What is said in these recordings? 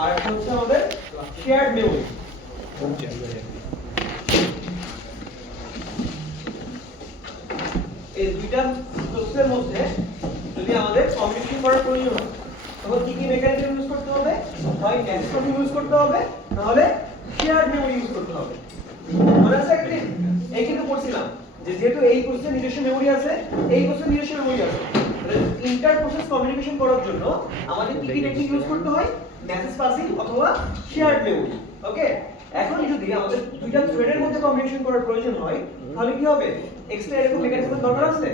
আর একটা হচ্ছে আমাদের শেয়ার্ড মেমরি। এই দুইটা প্রসেসের মধ্যে যদি আমাদের কমিউনিকেশন করার প্রয়োজন হয় তখন কি কি মেকানিজম ইউজ করতে হবে? হয় ক্যাসকেড ইউজ করতে হবে, নাহলে শেয়ার্ড মেমরি ইউজ করতে হবে। মনে আছে একদিন এই কিন্তু পড়ছিলাম যে যেহেতু এই প্রসেসের নিজস্ব মেমরি আছে, এই প্রসেসের নিজস্ব মেমরি আছে, ইন্টার প্রসেস কমিউনিকেশন করার জন্য আমাদের কি কি টেকনিক ইউজ করতে হয়? মেসেজ পাসিং অথবা শেয়ার্ড মেমরি। ওকে, এখন যদি আমাদের দুইটা থ্রেডের মধ্যে কমিউনিকেশন করার প্রয়োজন হয় তাহলে কি হবে? এক্সট্রা এরকম মেকানিজমের দরকার আছে?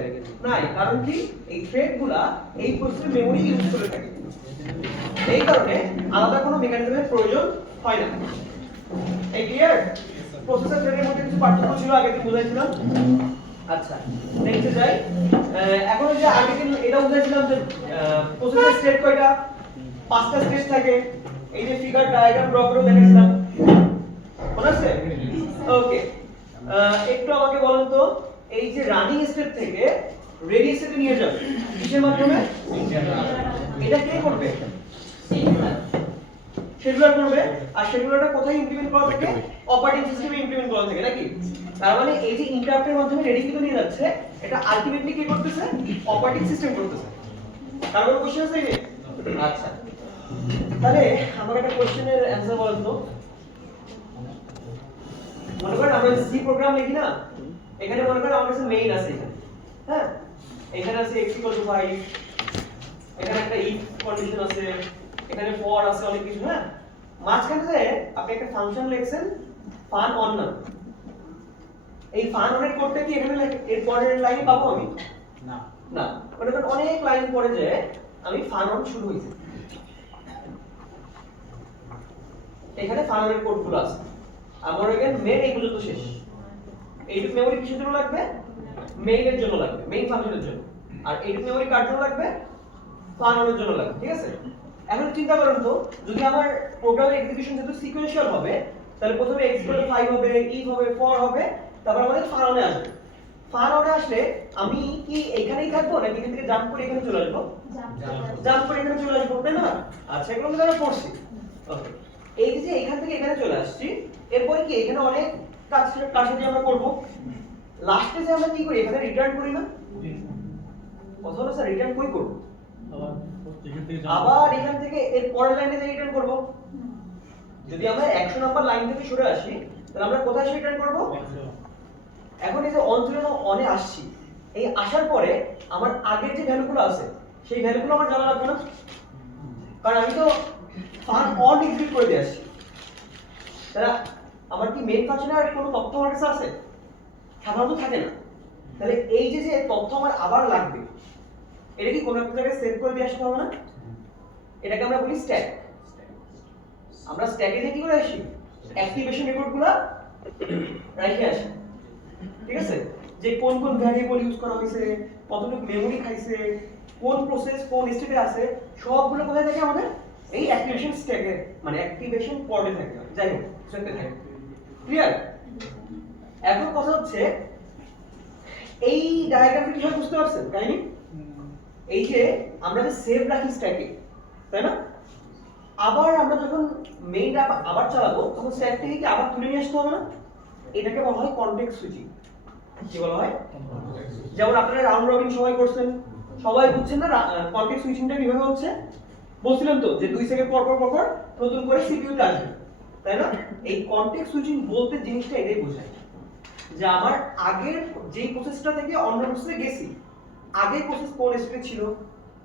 নাই, কারণ কি এই থ্রেডগুলা এই প্রসেসের মেমরি ইউজ করে থাকে, এই কারণে আলাদা কোনো মেকানিজমের প্রয়োজন হয় না। এই ক্লিয়ার? প্রসেসর থ্রেডের মধ্যে কিছু পার্থক্য ছিল, আগে দিন বুঝাইছিলাম। আচ্ছা, নেক্সটে যাই। এখন যে আগে দিন এটা বুঝাইছিলাম যে প্রসেসর স্টেট কয়টা? 5টা স্টেজ থাকে। এই যে ফিগার ডায়াগ্রাম ড্র করে দেখাইছিলাম, মনে আছে? ওকে, একটু আমাকে বলেন তো, এই যে রানিং স্টেট থেকে রেডি স্টেটে নিয়ে যাবে কিসের মাধ্যমে? এটা কে করবে? শিডিউলার করবে। আর শিডিউলারটা কোথায় ইমপ্লিমেন্ট করা থাকে? অপারেটিং সিস্টেমে ইমপ্লিমেন্ট করা থাকে নাকি? তার মানে এই যে ইন্টারাপ্টের মাধ্যমে রেডি কিন্তু নিয়ে যাচ্ছে, এটা আলটিমেটলি কি করতেছে? অপারেটিং সিস্টেম করতেছে। তার কোনো কোশ্চেন আছে কি? আচ্ছা, তাহলে আমাকে একটা কোশ্চেনের অ্যানসার বলেন তো। মনে করেন আমরা সি প্রোগ্রাম লিখি না, এখানে মনে করেন আমার কাছে মেইন আছে এখানে, হ্যাঁ, এখানে আছে x = 5, এখানে একটা ইফ কন্ডিশন আছে, এখানে ফর আছে, অনেক কিছু, হ্যাঁ। মাঝখানে আপনি একটা ফাংশন লিখছেন ফান অন নাম। এই ফান অনের কোডটা কি এখানে এর পরের লাইনে পাবো আমি? না না, মনে করেন অনেক লাইন পরে যে আমি ফান অন শুরু হইছে, এখানে ফান অনের কোডগুলো আছে, আমার এখানে মেইন এই পর্যন্ত শেষ। এইটুকু মেমরি কিসের জন্য লাগবে? মেইনের জন্য লাগবে, মেইন ফাংশনের জন্য। আর এইটুকু মেমরি কার জন্য লাগবে? ফান অনের জন্য লাগবে, ঠিক আছে? এখন চিন্তা করুন তো, যদি আমার প্রোগ্রামের এক্সিকিউশন যেহেতু সিকোয়েন্সিয়াল হবে, তাহলে প্রথমে x = 5 হবে, if হবে, for হবে, তারপর আমাদের ফান অনে আসবে। ফান অনে আসলে আমি কি এখানেই থাকবো নাকি এখান থেকে জাম্প করে এখানে চলে আসবো? জাম্প করে এখানে চলে আসবো, তাই না? আচ্ছা, এগুলো আমরা পড়ছি। ওকে, এই যে এখান থেকে এখানে চলে আসছি, এরপর কি এখানে অনেক কাজ যে আমরা করব, লাস্টে যে আমরা কি করি? এখানে রিটার্ন করি না? কথা হলো স্যার, রিটার্ন কই করব? আবার এখান থেকে এর পরের লাইনে যে রিটার্ন করব। যদি আমরা 100 নাম্বার লাইন থেকে সরে আসি তাহলে আমরা কোথায় এসে রিটার্ন করব? এখন এই যে অন ছিল না, অনে আসছি, এই আসার পরে আমার আগের যে ভ্যালুগুলো আছে সেই ভ্যালুগুলো আমার জানা লাগবে না, কারণ আমি তো ফান অন এক্সিকিউট করে দিয়ে আসছি। তাহলে আমার কি মেইন ফাংশনে আর কোনো তথ্য আমার কাছে আছে? সাধারণত থাকে না। তাহলে এই যে যে তথ্য আমার আবার লাগবে, এটা কি কোনো একটা জায়গায় সেভ করে দিয়ে আসতে হবে না? এটাকে আমরা বলি স্ট্যাক। আমরা স্ট্যাকে যে কি করে আসি? অ্যাক্টিভেশন রেকর্ডগুলো রেখে আসি, ঠিক আছে? যে কোন কোন ভ্যারিয়েবল ইউজ করা হয়েছে, কতটুকু মেমরি খাইছে, কোন প্রসেস কোন স্টেটে আছে, সবগুলো কোথায় থাকে আমাদের? এই অ্যাক্টিভেশন স্ট্যাকে, মানে অ্যাক্টিভেশন পডে থাকে। যাই হোক, সেটা থাকে। ক্লিয়ার? এখন কথা হচ্ছে, এই ডায়াগ্রামটা কিভাবে বুঝতে পারছেন কাহিনী? এই যে আমরা যে সেভ রাখি স্ট্যাকে, তাই না? আবার আমরা যখন মেইনটা আবার চালাবো তখন স্ট্যাক থেকে কি আবার তুলে নিয়ে আসতে হবে না? এটাকে বলা হয় কনটেক্সট সুইচিং। কি বলা হয়? যেমন আপনারা রাউন্ড রবিন সবাই করছেন, সবাই বুঝছেন না কনটেক্সট সুইচিংটা কিভাবে হচ্ছে? বলছিলাম তো যে 2 সেকেন্ড পর পর নতুন করে সিপিইউতে আসবে, তাই না? এই কনটেক্সট সুইচিং বলতে জিনিসটা এটাই বোঝায় যে আমার আগের যেই প্রসেসটা থেকে অন্য প্রসেসে গেছি, আগের প্রসেস কোন স্টেটে ছিল,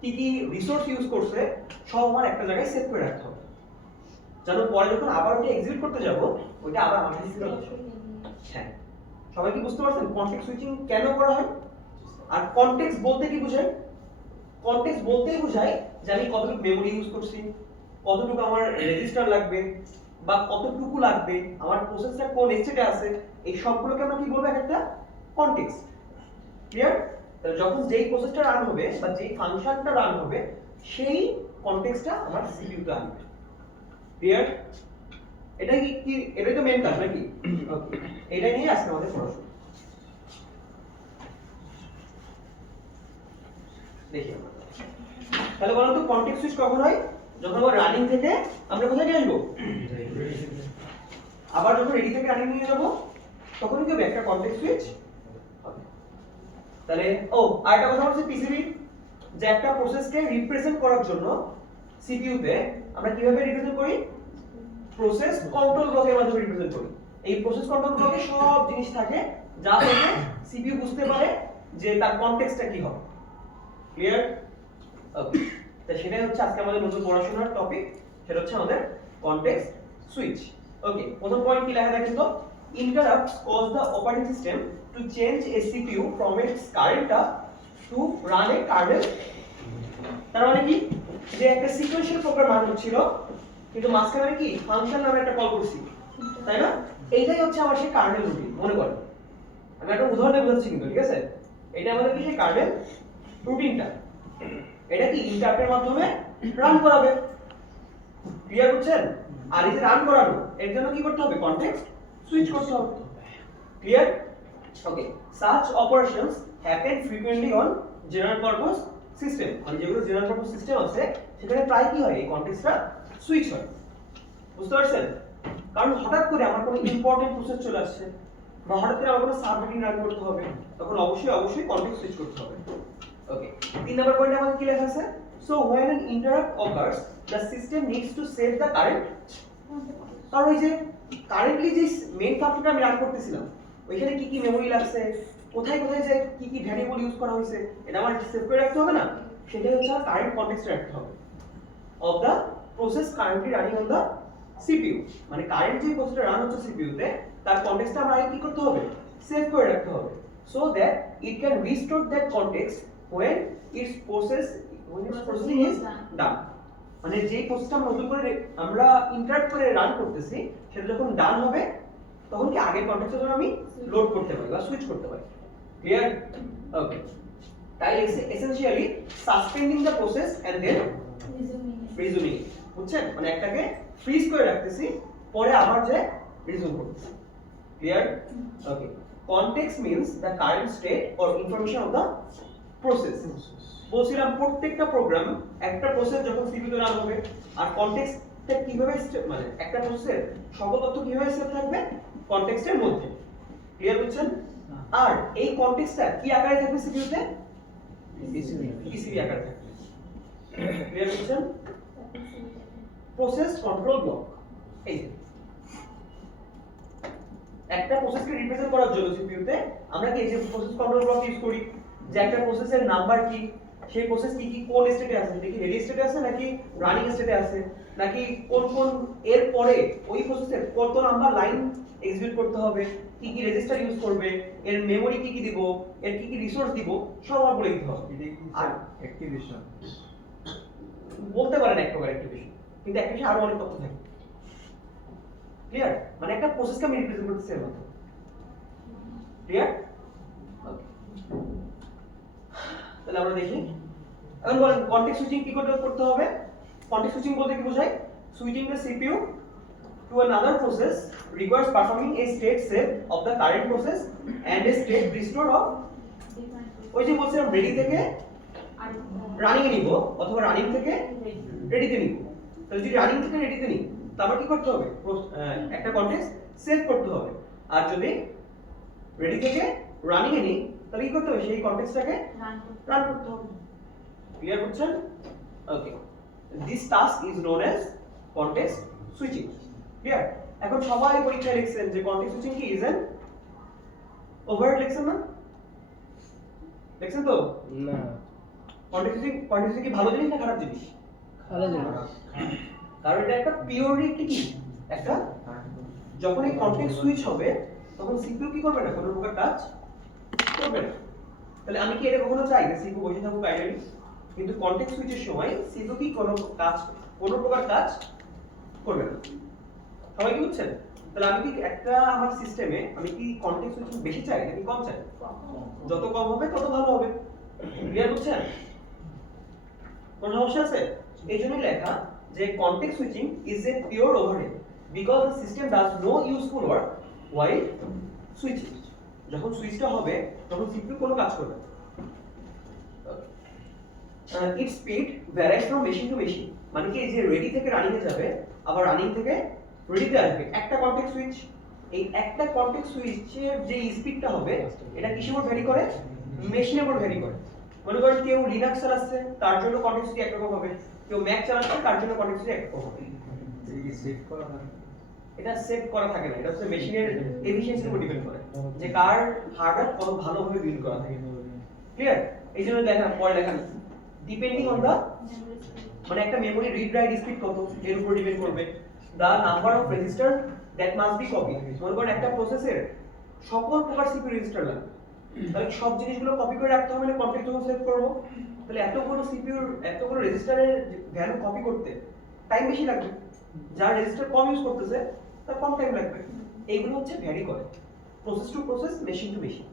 কি কি রিসোর্স ইউজ করছে, সব আমার একটা জায়গায় সেভ করে রাখতে হবে, যেন পরে যখন আবার ওটা এক্সিকিউট করতে যাব ওটা আবার আমার কাছে চলে আসে। হ্যাঁ, সবাই কি বুঝতে পারছেন কনটেক্সট সুইচিং কেন করা হয়? আর কনটেক্সট বলতে কি বোঝায়? কনটেক্সট বলতেই বোঝায় যে আমি কতটুকু মেমরি ইউজ করছি, কতটুকু আমার রেজিস্টার লাগবে, বা কতটুকু লাগবে, আমার প্রসেসটা কোন স্টেটে আছে, এই সবগুলোকে আমরা কি বলবো? একটা কনটেক্সট। ক্লিয়ার? তাহলে যখন যেই প্রসেসটা রান হবে বা যেই ফাংশনটা রান হবে সেই কনটেক্সটটা আমার সিপিইউতে আসবে। ক্লিয়ার? এটা কি এটাই তো মেইন কাজ নাকি? ওকে, এটা নিয়ে আজকে আমাদের পড়াশোনা। দেখি আমরা তাহলে বলুন তো কনটেক্সট সুইচ কখন হয়? যখন আবার রানিং থেকে আমরা কোথায় নিয়ে আসবো, আবার যখন রেডি থেকে রানিং নিয়ে যাবো তখন কি হবে, একটা কনটেক্সট সুইচ হবে। তাহলে ও আরেকটা কথা হচ্ছে পিসিবি, যে একটা প্রসেসকে রিপ্রেজেন্ট করার জন্য সিপিইউ তে আমরা কিভাবে রিপ্রেজেন্ট করি, প্রসেস কন্ট্রোল ব্লকের মাধ্যমে রিপ্রেজেন্ট করি। এই প্রসেস কন্ট্রোল ব্লকে সব জিনিস থাকে যা থেকে সিপিইউ বুঝতে পারে যে তার কনটেক্সটটা কি হবে। ক্লিয়ার? ওকে, তো সেটাই হচ্ছে আজকে আমাদের নতুন পড়াশোনার টপিক, সেটা হচ্ছে আমাদের কনটেক্সট সুইচ। ওকে, প্রথম পয়েন্ট কি লেখা দেখেন তো, interrupts cause the operating system to change a CPU from its current task to run a kernel। তার মানে কি, যে একটা সিকোয়েন্সিয়াল প্রোগ্রাম রান হচ্ছিল কিন্তু মাঝখানে আমি কি ফাংশন নামে একটা কল করছি, তাই না? এইটাই হচ্ছে আমার সেই কার্নেল রুটিন। মনে করেন আমি একটা উদাহরণ দিয়ে বোঝাচ্ছি কিন্তু, ঠিক আছে? এটা আমাদের কি সেই কার্নেল রুটিনটা, এটা কি ইন্টারাপ্টের মাধ্যমে রান করাবে। ক্লিয়ার বুঝছেন? আর এই যে রান করানো, এর জন্য কি করতে হবে, কনটেক্সট সুইচ করতে হবে। Clear? Okay, such operations happen frequently on general purpose system। মানে যেগুলো জেনারেল পারপাস সিস্টেম আছে সেখানে প্রায় কি হয়, এই কনটেক্সটটা সুইচ হয়। বুঝতে পারছেন? কারণ হঠাৎ করে আমার কোনো ইম্পর্টেন্ট প্রসেস চলে আসছে বা হঠাৎ করে আমার কোনো সাবরুটিন রান করতে হবে, তখন অবশ্যই কনটেক্সট সুইচ করতে হবে। ওকে, 3 নম্বর পয়েন্টে আমাদের কি লেখা আছে, so when an interrupt occurs the system needs to save the current। কারণ ওই যে কারেন্টলি যে মেইন ফাংশনটা আমি রান করতেছিলাম ওইখানে কি কি মেমরি লাগছে, কোথায় কোথায় যে কি কি ভ্যারিয়েবল ইউজ করা হয়েছে, এটা আমার সেভ করে রাখতে হবে না, সেটাই হচ্ছে আমার কারেন্ট কনটেক্সটে রাখতে হবে of the process currently running on the CPU. মানে কারেন্ট যে প্রসেসটা রান হচ্ছে সিপিইউ তে তার কনটেক্সটটা আমরা আগে কি করতে হবে, সেভ করে রাখতে হবে, so that it can restore that context when its processing is done। মানে যেই প্রসেসটা আমরা নতুন করে আমরা ইন্টারাপ্ট করে রান করতেছি সেটা যখন ডান হবে তখন কি আগের কনটেক্সটে যখন আমি লোড করতে পারি বা সুইচ করতে পারি। ক্লিয়ার? ওকে, তাই essentially suspending the process and then resuming. বুঝছেন? মানে একটাকে ফ্রিজ করে রাখতেছি পরে আবার যে রিজুম করতেছি। Clear? Okay, context means the current state or information of the process. বলছিলাম প্রত্যেকটা প্রোগ্রাম একটা প্রসেস যখন সিপিইউ রান হবে আর কনটেক্সটটা কিভাবে মানে একটা প্রসেসের সকল তথ্য কিভাবে সেভ থাকবে, কনটেক্সটের মধ্যে। ক্লিয়ার বুঝছেন? আর এই কনটেক্সটটা কি আকারে থাকবে সিপিইউ তে, পিসিবি আকারে থাকবে। ক্লিয়ার বুঝছেন? প্রসেস কন্ট্রোল ব্লক, এই যে একটা প্রসেসকে রিপ্রেজেন্ট করার জন্য সিপিইউ তে আমরা কি এই যে প্রসেস কন্ট্রোল ব্লক ইউজ করি, যে একটা প্রসেসের নাম্বার কি, সেই প্রসেস কি কি কোন স্টেটে আছে, দেখি রেডি স্টেটে আছে নাকি রানিং স্টেটে আছে, নাকি কোন কোন এর পরে ওই প্রসেসের কত নাম্বার লাইন এক্সিকিউট করতে হবে, কি কি রেজিস্টার ইউজ করবে, এর মেমরি কি কি দিব, এর কি কি রিসোর্স দিব, সব আমার বলে দিতে হবে। আর অ্যাক্টিভেশন বলতে পারেন এক প্রকার অ্যাক্টিভেশন, কিন্তু অ্যাক্টিভেশন আরো অনেক তথ্য থাকে। ক্লিয়ার? মানে একটা প্রসেসকে আমি রিপ্রেজেন্ট করতেছি এর মধ্যে। ক্লিয়ার? ওকে, তাহলে আমরা দেখি এখন বলেন কনটেক্সট সুইচিং কি করতে হবে। কনটেক্সট সুইচিং বলতে কি বোঝায়, switching the CPU to another process requires performing a state save of the current process and a state restore of, ওই যে বলছিলাম রেডি থেকে রানিং এ নিব অথবা রানিং থেকে রেডিতে নিব। তাহলে যদি রানিং থেকে রেডিতে নিই তারপর কি করতে হবে, একটা কনটেক্সট সেভ করতে হবে। আর যদি রেডি থেকে রানিং এ নিই তাহলে কি করতে হবে, সেই কনটেক্সটটাকে রান করতে হবে। ক্লিয়ার বুঝছেন? Okay, this task is known as context switching. Clear? এখন সবাই পরীক্ষায় লিখছেন যে কনটেক্সট সুইচিং কি ইজ অ্যান ওভারহেড, লিখছেন না? লিখছেন তো? না, কনটেক্সট সুইচিং কি ভালো জিনিস না খারাপ জিনিস? ভালো জিনিস। কারণ এটা একটা পিওরলি কি একটা, যখন এই কনটেক্সট সুইচ হবে তখন সিপিইউ কি করবে না, কোনো প্রকার কাজ করবে না। তাহলে আমি কি এটা কখনো চাই যে সিপিইউ বসে থাকুক আইডিয়ালি, কিন্তু কনটেক্সট সুইচের সময় সিপিইউ কি কোনো প্রকার কাজ করবে না। সবাই কি বুঝছেন? তাহলে আমি কি একটা আমার সিস্টেমে আমি কি কনটেক্সট সুইচিং বেশি চাই নাকি কম চাই? যত কম হবে তত ভালো হবে। ক্লিয়ার বুঝছেন? কোনো সমস্যা আছে? এই জন্যই লেখা যে context switching is a pure overhead because the system does no useful work while switching. যখন সুইচটা হবে তখন সিপিইউ কোনো কাজ করবে না। Its speed varies from machine to machine. মানে কি এই যে রেডি থেকে রানিং এ যাবে আবার রানিং থেকে রেডিতে আসবে একটা কনটেক্সট সুইচ। এই একটা কনটেক্সট সুইচের যে স্পিডটা হবে এটা কিসের উপর ভ্যারি করে? মেশিনের উপর ভ্যারি করে। মনে করেন কেউ লিনাক্স চালাচ্ছে তার জন্য কনটেক্সট সুইচ একরকম হবে, কেউ ম্যাক চালাচ্ছে তার জন্য কনটেক্সট সুইচ একরকম হবে। এই সেট করা থাকে এটা সেট করা থাকে না, এটা হচ্ছে মেশিনের এফিশিয়েন্সির উপর ডিপেন্ড করে যে কার হার্ডওয়্যার কত ভালোভাবে বিল্ড করা থাকে। ক্লিয়ার? এই জন্য দেখেন পরে লেখা ডিপেন্ডিং অন দা, মানে একটা মেমরি রিড রাইট স্পিড কত এর উপর ডিপেন্ড করবে। The number of register that must be copy. মনে করেন একটা প্রসেসের সকল প্রকার সিপিইউ রেজিস্টার লাগবে, তাহলে সব জিনিসগুলো কপি করে রাখতে হবে না কনটেক্সট যখন সেভ করব। তাহলে এতগুলো সিপিইউর এতগুলো রেজিস্টারের ভ্যালু কপি করতে টাইম বেশি লাগবে, যার রেজিস্টার কম ইউজ করতেছে তার কম টাইম লাগবে। এইগুলো হচ্ছে ভ্যারি করে process to process, machine to machine.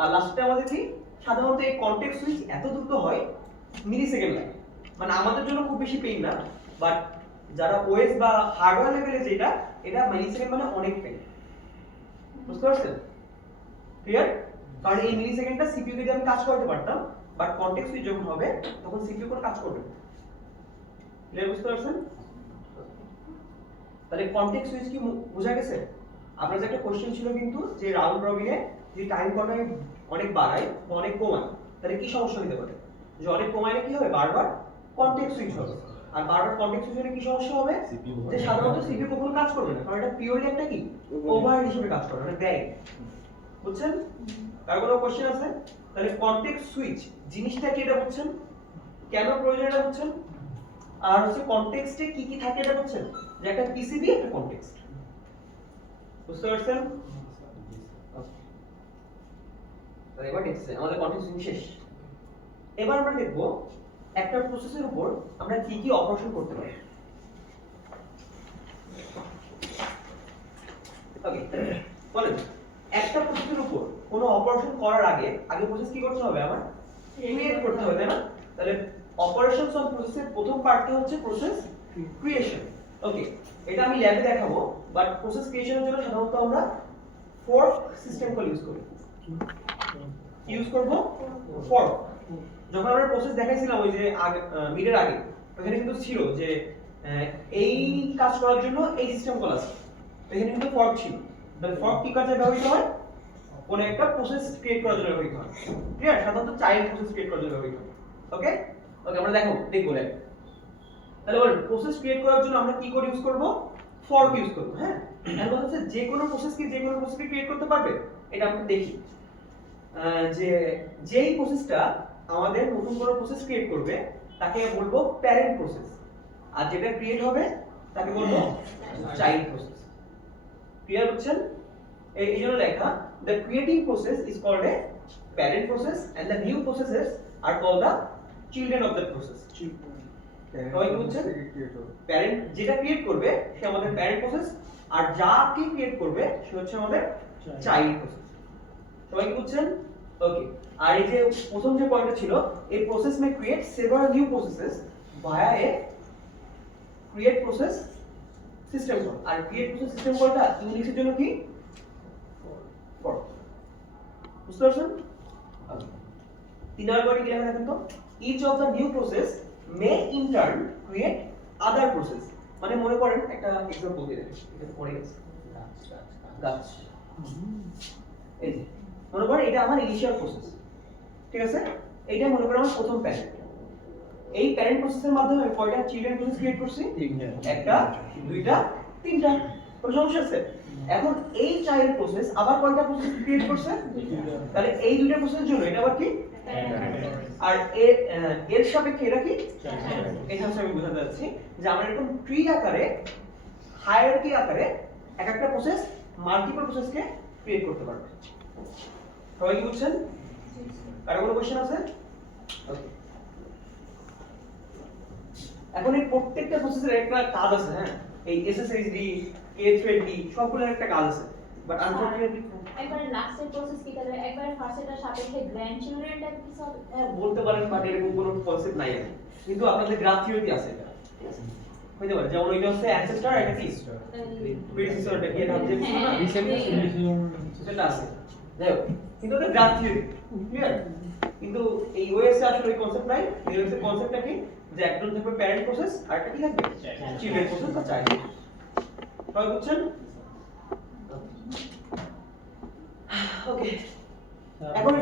আর লাস্টে আমাদের কি সাধারণত এই কনটেক্সট সুইচ এত দ্রুত হয় মিলি সেকেন্ড লাগে, মানে আমাদের জন্য খুব বেশি পেইন না, বাট যারা ওএস বা হার্ডওয়্যার লেভেলে যেটা এটা মিলি সেকেন্ড মানে অনেক পেইন। বুঝতে পারছেন? ক্লিয়ার? কারণ এই মিলি সেকেন্ডটা সিপিইউ দিয়ে আমি কাজ করতে পারতাম, বাট কনটেক্সট সুইচ যখন হবে তখন সিপিইউ কোনো কাজ করবে না। ক্লিয়ার? বুঝতে পারছেন? তাহলে কনটেক্সট সুইচ কি বোঝা গেছে? আপনার যে একটা কোশ্চেন ছিল কিন্তু যে রাউন্ড রবিনে যে টাইম কন্টাই অনেক বাড়ায় বা অনেক কমায় তাহলে কি সমস্যা হতে পারে? যে অনেক কমাইলে কি হবে? বারবার কনটেক্সট সুইচ হবে। আর বারবার কনটেক্সট সুইচ হলে কি সমস্যা হবে? যে সাধারণত সিপিইউ কখনো কাজ করবে না, কারণ এটা পিওরলি একটা কি ওভারহেড হিসেবে কাজ করে, মানে ব্যয়। বুঝছেন? কার কোনো কোশ্চেন আছে? তাহলে কনটেক্সট সুইচ জিনিসটা কি এটা বুঝছেন? কেন প্রয়োজন এটা বুঝছেন? আর হচ্ছে কনটেক্সটে কি কি থাকে এটা বুঝছেন? যে একটা পিসিবি একটা কনটেক্সট। বুঝতে পারছেন? তাহলে এবার দেখছে আমাদের কনটেক্সট শেষ। এবার আমরা দেখব একটা প্রসেসের উপর আমরা কি কি অপারেশন করতে পারি। ওকে, বলেন একটা প্রসেসের উপর কোনো অপারেশন করার আগে প্রসেস কি করতে হবে? আমার ক্রিয়েট করতে হবে, তাই না? তাহলে অপারেশনস অন প্রসেসের প্রথম পার্টটা হচ্ছে প্রসেস ক্রিয়েশন। ওকে, এটা আমি ল্যাবে দেখাবো, বাট প্রসেস ক্রিয়েশনের জন্য সাধারণত আমরা ফর্ক সিস্টেম কল ইউজ করি। ইউজ করব ফর্ক। যখন আমরা প্রসেস দেখাইছিলাম ওই যে মিডের আগে, ওখানে কিন্তু ছিল যে এই কাজ করার জন্য এই সিস্টেম কল আছে, এখানে কিন্তু ফর্ক ছিল। তাহলে ফর্ক কি কাজে ব্যবহৃত হয়? কোন একটা প্রসেস ক্রিয়েট করার জন্য ব্যবহৃত হয়। ক্লিয়ার? সাধারণত চাইল্ড প্রসেস ক্রিয়েট করার জন্য ব্যবহৃত হয়। ওকে ওকে, আমরা দেখবো ল্যাবে। তাহলে বলেন প্রসেস ক্রিয়েট করার জন্য আমরা কি কোড ইউজ করব? ফর্ক ইউজ করব। হ্যাঁ, এর কথা হচ্ছে যে কোনো প্রসেসকে ক্রিয়েট করতে পারবে, এটা আমরা দেখি। যে যেই প্রসেসটা আমাদের নতুন কোনো প্রসেস ক্রিয়েট করবে তাকে বলবো প্যারেন্ট প্রসেস, আর যেটা ক্রিয়েট হবে তাকে বলবো চাইল্ড প্রসেস। ক্লিয়ার হচ্ছেন? এই জন্য লেখা the creating process is called a parent process and the new processes are called the children of that process. সবাই কি বুঝছেন? প্যারেন্ট যেটা ক্রিয়েট করবে সে আমাদের প্যারেন্ট প্রসেস, আর যা কি ক্রিয়েট করবে সে হচ্ছে আমাদের চাইল্ড প্রসেস। সবাই কি বুঝছেন? ওকে, আর এই যে প্রথম যে পয়েন্টটা ছিল, এই process may create several new processes via a create process system call. আর ক্রিয়েট প্রসেস সিস্টেম কলটা ইংলিশের জন্য কি? ফর্ক। বুঝতে পারছেন? তিন নম্বর পয়েন্টে কি লেখা দেখেন তো, each of the new process may in turn create other process। মানে মনে করেন একটা एग्जांपल দিয়ে দেন, এটা পড়ে গেছে গাছ। এই যে মনে করেন এটা আমার ইনিশিয়াল প্রসেস, ঠিক আছে? এইটা মনে করেন আমার প্রথম প্যারেন্ট। এই প্যারেন্ট প্রসেসের মাধ্যমে আমি কয়টা চিলড্রেন প্রসেস ক্রিয়েট করছি? একটা, দুইটা, তিনটা। কোনো সমস্যা আছে? এখন এই চাইল্ড প্রসেস আবার কয়টা প্রসেস ক্রিয়েট করছে? তাহলে এই দুইটা প্রসেসের জন্য এটা আবার কি? আর এর সাপেক্ষে এটা কি? এটা হচ্ছে আমি বোঝাতে যাচ্ছি যে আমরা এরকম ট্রি আকারে, হায়ারার্কি আকারে এক একটা প্রসেস মাল্টিপল প্রসেসকে ক্রিয়েট করতে পারবে। সবাই কি বুঝছেন? কারো কোনো কোশ্চেন আছে? ওকে, এখন এই প্রত্যেকটা প্রসেসের একটা কাজ আছে। হ্যাঁ, এই SSHD, K20 সবগুলোর একটা কাজ আছে, বাট আনফরচুনেটলি একবার লাস্টের প্রসেস কি তাহলে একবার ফার্স্টের সাপেক্ষে গ্র্যান্ডচিলড্রেনটা কি সব বলতে পারেন, বাট এরকম কোনো কনসেপ্ট নাই আছে, কিন্তু আপনাদের গ্রাফ থিওরি আছে এটা, হইতে পারে। যেমন ওইটা হচ্ছে অ্যানসেস্টর, এটা কি প্রিডিসেসর, এটা কি এটা হচ্ছে সেটা আছে, যাই হোক, কিন্তু এটা গ্রাফ থিওরি। ক্লিয়ার? কিন্তু এই ওএস এ আসলে ওই কনসেপ্ট নাই। এই ওএস এর কনসেপ্টটা কি? যে একজন থাকবে প্যারেন্ট প্রসেস আর একটা কি থাকবে চিলড্রেন প্রসেস বা চাইল্ড। সবাই বুঝছেন? ওকে, এখন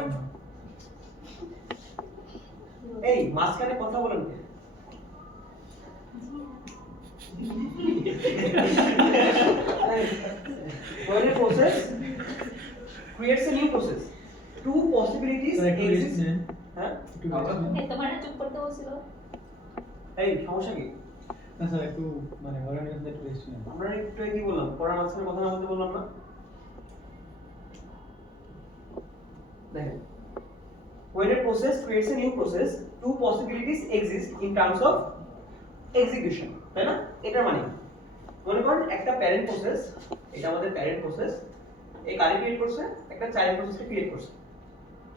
এই মাঝখানে কথা বলেন কে? When a process creates a new process, two possibilities exist. হ্যাঁ, এই তোমার না চুপ করতে বলছিল। এই সমস্যা কি? না স্যার একটু মানে অর্গানাইজেশন একটু রেস্ট নেন। আমরা একটু কি বললাম, পড়ার মাঝখানে কথা না বলতে বললাম না? দেখেন, when a process creates a new process, two possibilities exist in terms of execution, তাই না? এটা মানে মনে করেন একটা প্যারেন্ট প্রসেস, এটা আমাদের প্যারেন্ট প্রসেস, এই কারে ক্রিয়েট করছে, একটা চাইল্ড প্রসেসকে ক্রিয়েট করছে।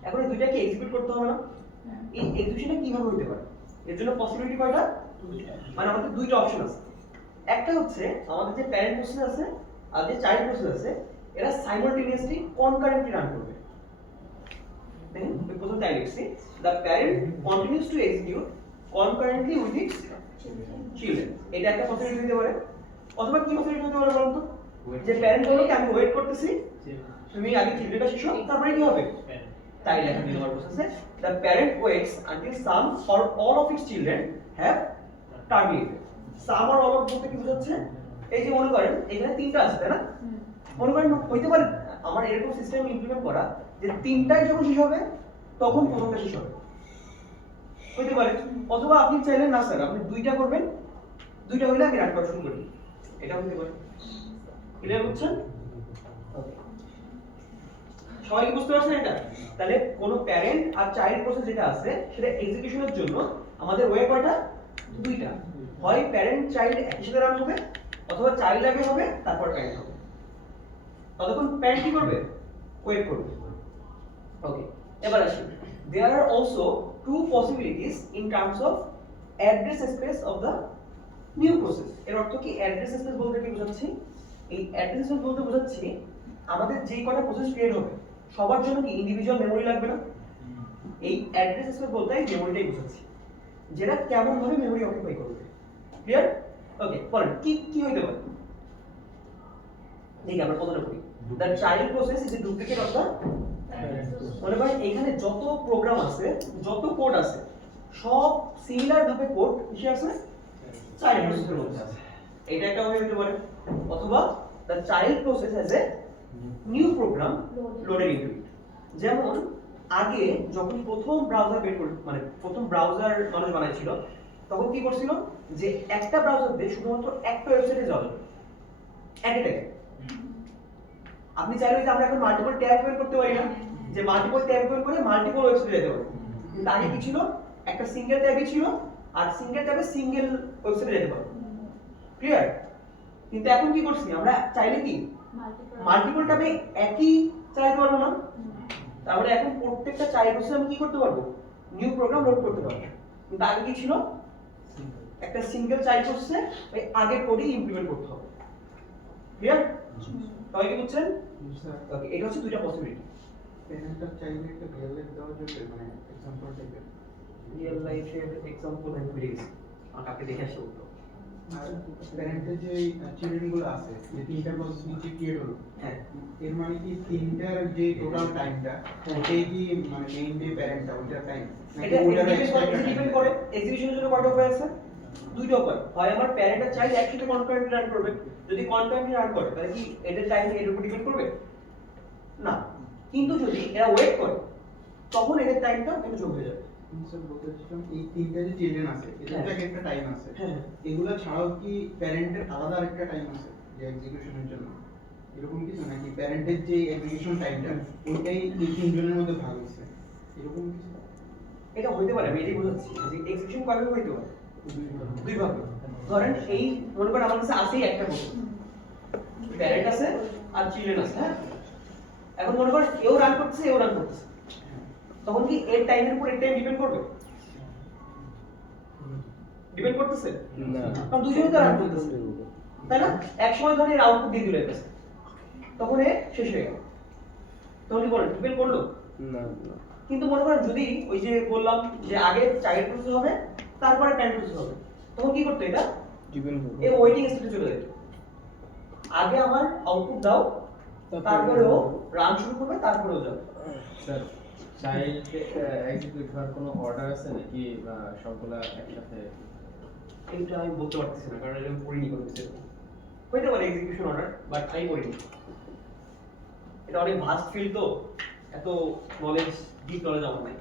এখন এই দুইটাকে এক্সিকিউট করতে হবে না? এই এক্সিকিউশনটা কিভাবে হতে পারে? এর জন্য পসিবিলিটি কয়টা? মানে আমাদের দুইটা অপশন আছে। একটা হচ্ছে আমাদের যে প্যারেন্ট প্রসেস আছে আর যে চাইল্ড প্রসেস আছে, এরা সাইমালটেনিয়াসলি কনকারেন্টলি রান করবে। দেখেন, আমি প্রথম টাইপ লিখছি, the parent continues to execute concurrently with its children. এটা একটা পসিবিলিটি হতে পারে। অথবা কি পসিবিলিটি হতে পারে বলুন তো? যে প্যারেন্ট বললো কি আমি ওয়েট করতেছি, তুমি আগে চিলড্রেনটা শেষ হোক, তারপরে কি হবে? তাই লেখা দিল আমার প্রসেসে, the parent waits until some or all of its children have terminated. Some or all of বলতে কি বোঝাচ্ছে? এই যে মনে করেন এখানে তিনটা আছে তাই না? মনে করেন হইতে পারে আমার এরকম সিস্টেম ইমপ্লিমেন্ট করা যে তিনটাই যখন শেষ হবে তখন প্রথমটা শেষ হবে, হইতে পারে। অথবা আপনি চাইলেন না স্যার আপনি দুইটা করবেন, দুইটা হইলে আমি রান করা শুরু করি, এটা হতে পারে। ক্লিয়ার বুঝছেন? ওকে, সবাই কি বুঝতে পারছেন এটা? তাহলে কোন প্যারেন্ট আর চাইল্ড প্রসেস যেটা আছে সেটা এক্সিকিউশনের জন্য আমাদের ওয়ে কয়টা? দুইটা। হয় প্যারেন্ট চাইল্ড একই সাথে রান হবে, অথবা চাইল্ড আগে হবে তারপর প্যারেন্ট হবে। ততক্ষণ প্যারেন্ট কি করবে? ওয়েট করবে। ওকে, এবার আসি, there are also two possibilities in terms of address space of the new process. এর অর্থ কি? অ্যাড্রেস স্পেস বলতে কি বোঝাচ্ছি? এই অ্যাড্রেস স্পেস বলতে বোঝাচ্ছি আমাদের যেই কটা প্রসেস ক্রিয়েট হবে সবার জন্য কি ইন্ডিভিজুয়াল মেমরি লাগবে না? এই অ্যাড্রেস স্পেস বলতে এই মেমরিটাই বোঝাচ্ছি, যেটা কেমন ভাবে মেমরি অকুপাই করবে। ক্লিয়ার? ওকে, বলেন কি কি হইতে পারে? দেখি আমরা কতটা করি। The child process is a duplicate of the, মনে করেন এখানে যত প্রোগ্রাম আছে, যত কোড আছে, সব সিমিলার ভাবে কোড কিসে আছে? চাইল্ড প্রসেসের মধ্যে আছে। এটা একটা ওয়ে হতে পারে। অথবা the child process has a new programme loaded into ইট। যেমন আগে যখন প্রথম ব্রাউজার বের করে, মানে প্রথম ব্রাউজার মানুষ বানাইছিল, তখন কি করছিল যে একটা ব্রাউজার দিয়ে শুধুমাত্র একটা ওয়েবসাইটে যাওয়া যাবে এট এ টাইম। আপনি চাইলে যে আমরা এখন মাল্টিপল ট্যাব ওপেন করতে পারি না, যে মাল্টিপল ট্যাব ওপেন করে মাল্টিপল ওয়েবসাইটে যেতে পারি। কিন্তু আগে কি ছিল? একটা সিঙ্গেল ট্যাবই ছিল, আর সিঙ্গেল ট্যাবে সিঙ্গেল ওয়েবসাইটে যেতে পারবো। ক্লিয়ার? কিন্তু এখন কি করছি আমরা? চাইলে কি মাল্টিপল ট্যাবে একই চালাতে পারবো না? তাহলে এখন প্রত্যেকটা চাইল্ড প্রসেসে আমি কি করতে পারবো? নিউ প্রোগ্রাম লোড করতে পারবো। কিন্তু আগে কি ছিল? একটা সিঙ্গেল চাইল্ড প্রসেসে ওই আগের কোডই ইমপ্লিমেন্ট করতে হবে। ক্লিয়ার? সবাই কি বুঝছেন? ওকে, এটা হচ্ছে দুইটা পসিবিলিটি। প্যারেন্টটা চাইলে একটা রিয়েল লাইফ দেওয়া যাবে, মানে এক্সাম্পল টাইপের। রিয়েল লাইফের এক্সাম্পল আমি ভুলে গেছি, আমাকে আপনি দেখে আসতে বলতো। আর প্যারেন্টের যে চিলড্রেন গুলো আছে, যে তিনটা প্রসেস নিচে ক্রিয়েট হলো, হ্যাঁ, এর মানে কি তিনটার যে টোটাল টাইমটা ওটাই কি মানে মেইন যে প্যারেন্টটা ওইটা টাইম, নাকি এটা ওটার এক্সট্রা ডিপেন্ড করে। এক্সিকিউশনের জন্য কয়টা উপায় আছে? দুইটা উপায়। হয় আমার প্যারেন্ট আর চাইল্ড একসাথে কনকারেন্টলি রান করবে। যদি কনকারেন্টলি রান করে তাহলে কি এদের টাইম এর উপর ডিপেন্ড করবে? না। কিন্তু যদি এরা ওয়েট করে তখন এদের টাইমটা একটু যোগ হয়ে যাবে। স্যার বলতে চাচ্ছিলাম এই তিনটা যে চিলড্রেন আছে এদের তো একটা টাইম আছে, হ্যাঁ, এগুলা ছাড়াও কি প্যারেন্টের আলাদা আরেকটা টাইম আছে যে এক্সিকিউশনের জন্য, এরকম কিছু নাকি প্যারেন্টের যে এক্সিকিউশন টাইমটা ওইটাই এই তিনজনের মধ্যে ভাগ হয়েছে এরকম কিছু? এটা হইতে পারে। আমি এটাই বোঝাচ্ছি যে এক্সিকিউশন কয়ভাবে হইতে পারে? দুই ভাবে। ধরেন এই মনে করেন আমার কাছে আছেই একটা প্রসেস, প্যারেন্ট আছে আর চিলড্রেন আছে। হ্যাঁ, এখন মনে করেন এও রান করতেছে এও রান করতেছে, তখন কি এর টাইমের উপর এর টাইম ডিপেন্ড করবে? ডিপেন্ড করতেছে না, কারণ দুজনেই তো রান করতেছে, তাই না? এক সময় ধরে এর আউটপুট দিয়ে দিল এর কাছে, তখন এ শেষ হয়ে গেল, তখন কি বলেন ডিপেন্ড করলো? না। কিন্তু মনে করেন যদি ওই যে বললাম যে আগে চাইল্ড প্রসেস হবে তারপরে প্যারেন্ট প্রসেস হবে। তখন কি করতে এটা এই ওয়েটিং স্টেজে চলে যেত। আগে আমার আউটপুট দাও, তারপরে ও রান শুরু করবে, তারপরে ও যাবে। স্যার চাইল্ড এক্সিকিউট হওয়ার কোনো অর্ডার আছে নাকি সবগুলা একসাথে? এইটা আমি বলতে পারতেছি না, কারণ এটা আমি পড়িনি কোনো কিছু। হইতে পারে এক্সিকিউশন অর্ডার, বাট আমি পড়িনি। এটা অনেক ভাস্ট ফিল্ড তো, এত নলেজ, ডিপ নলেজ আমার নাই,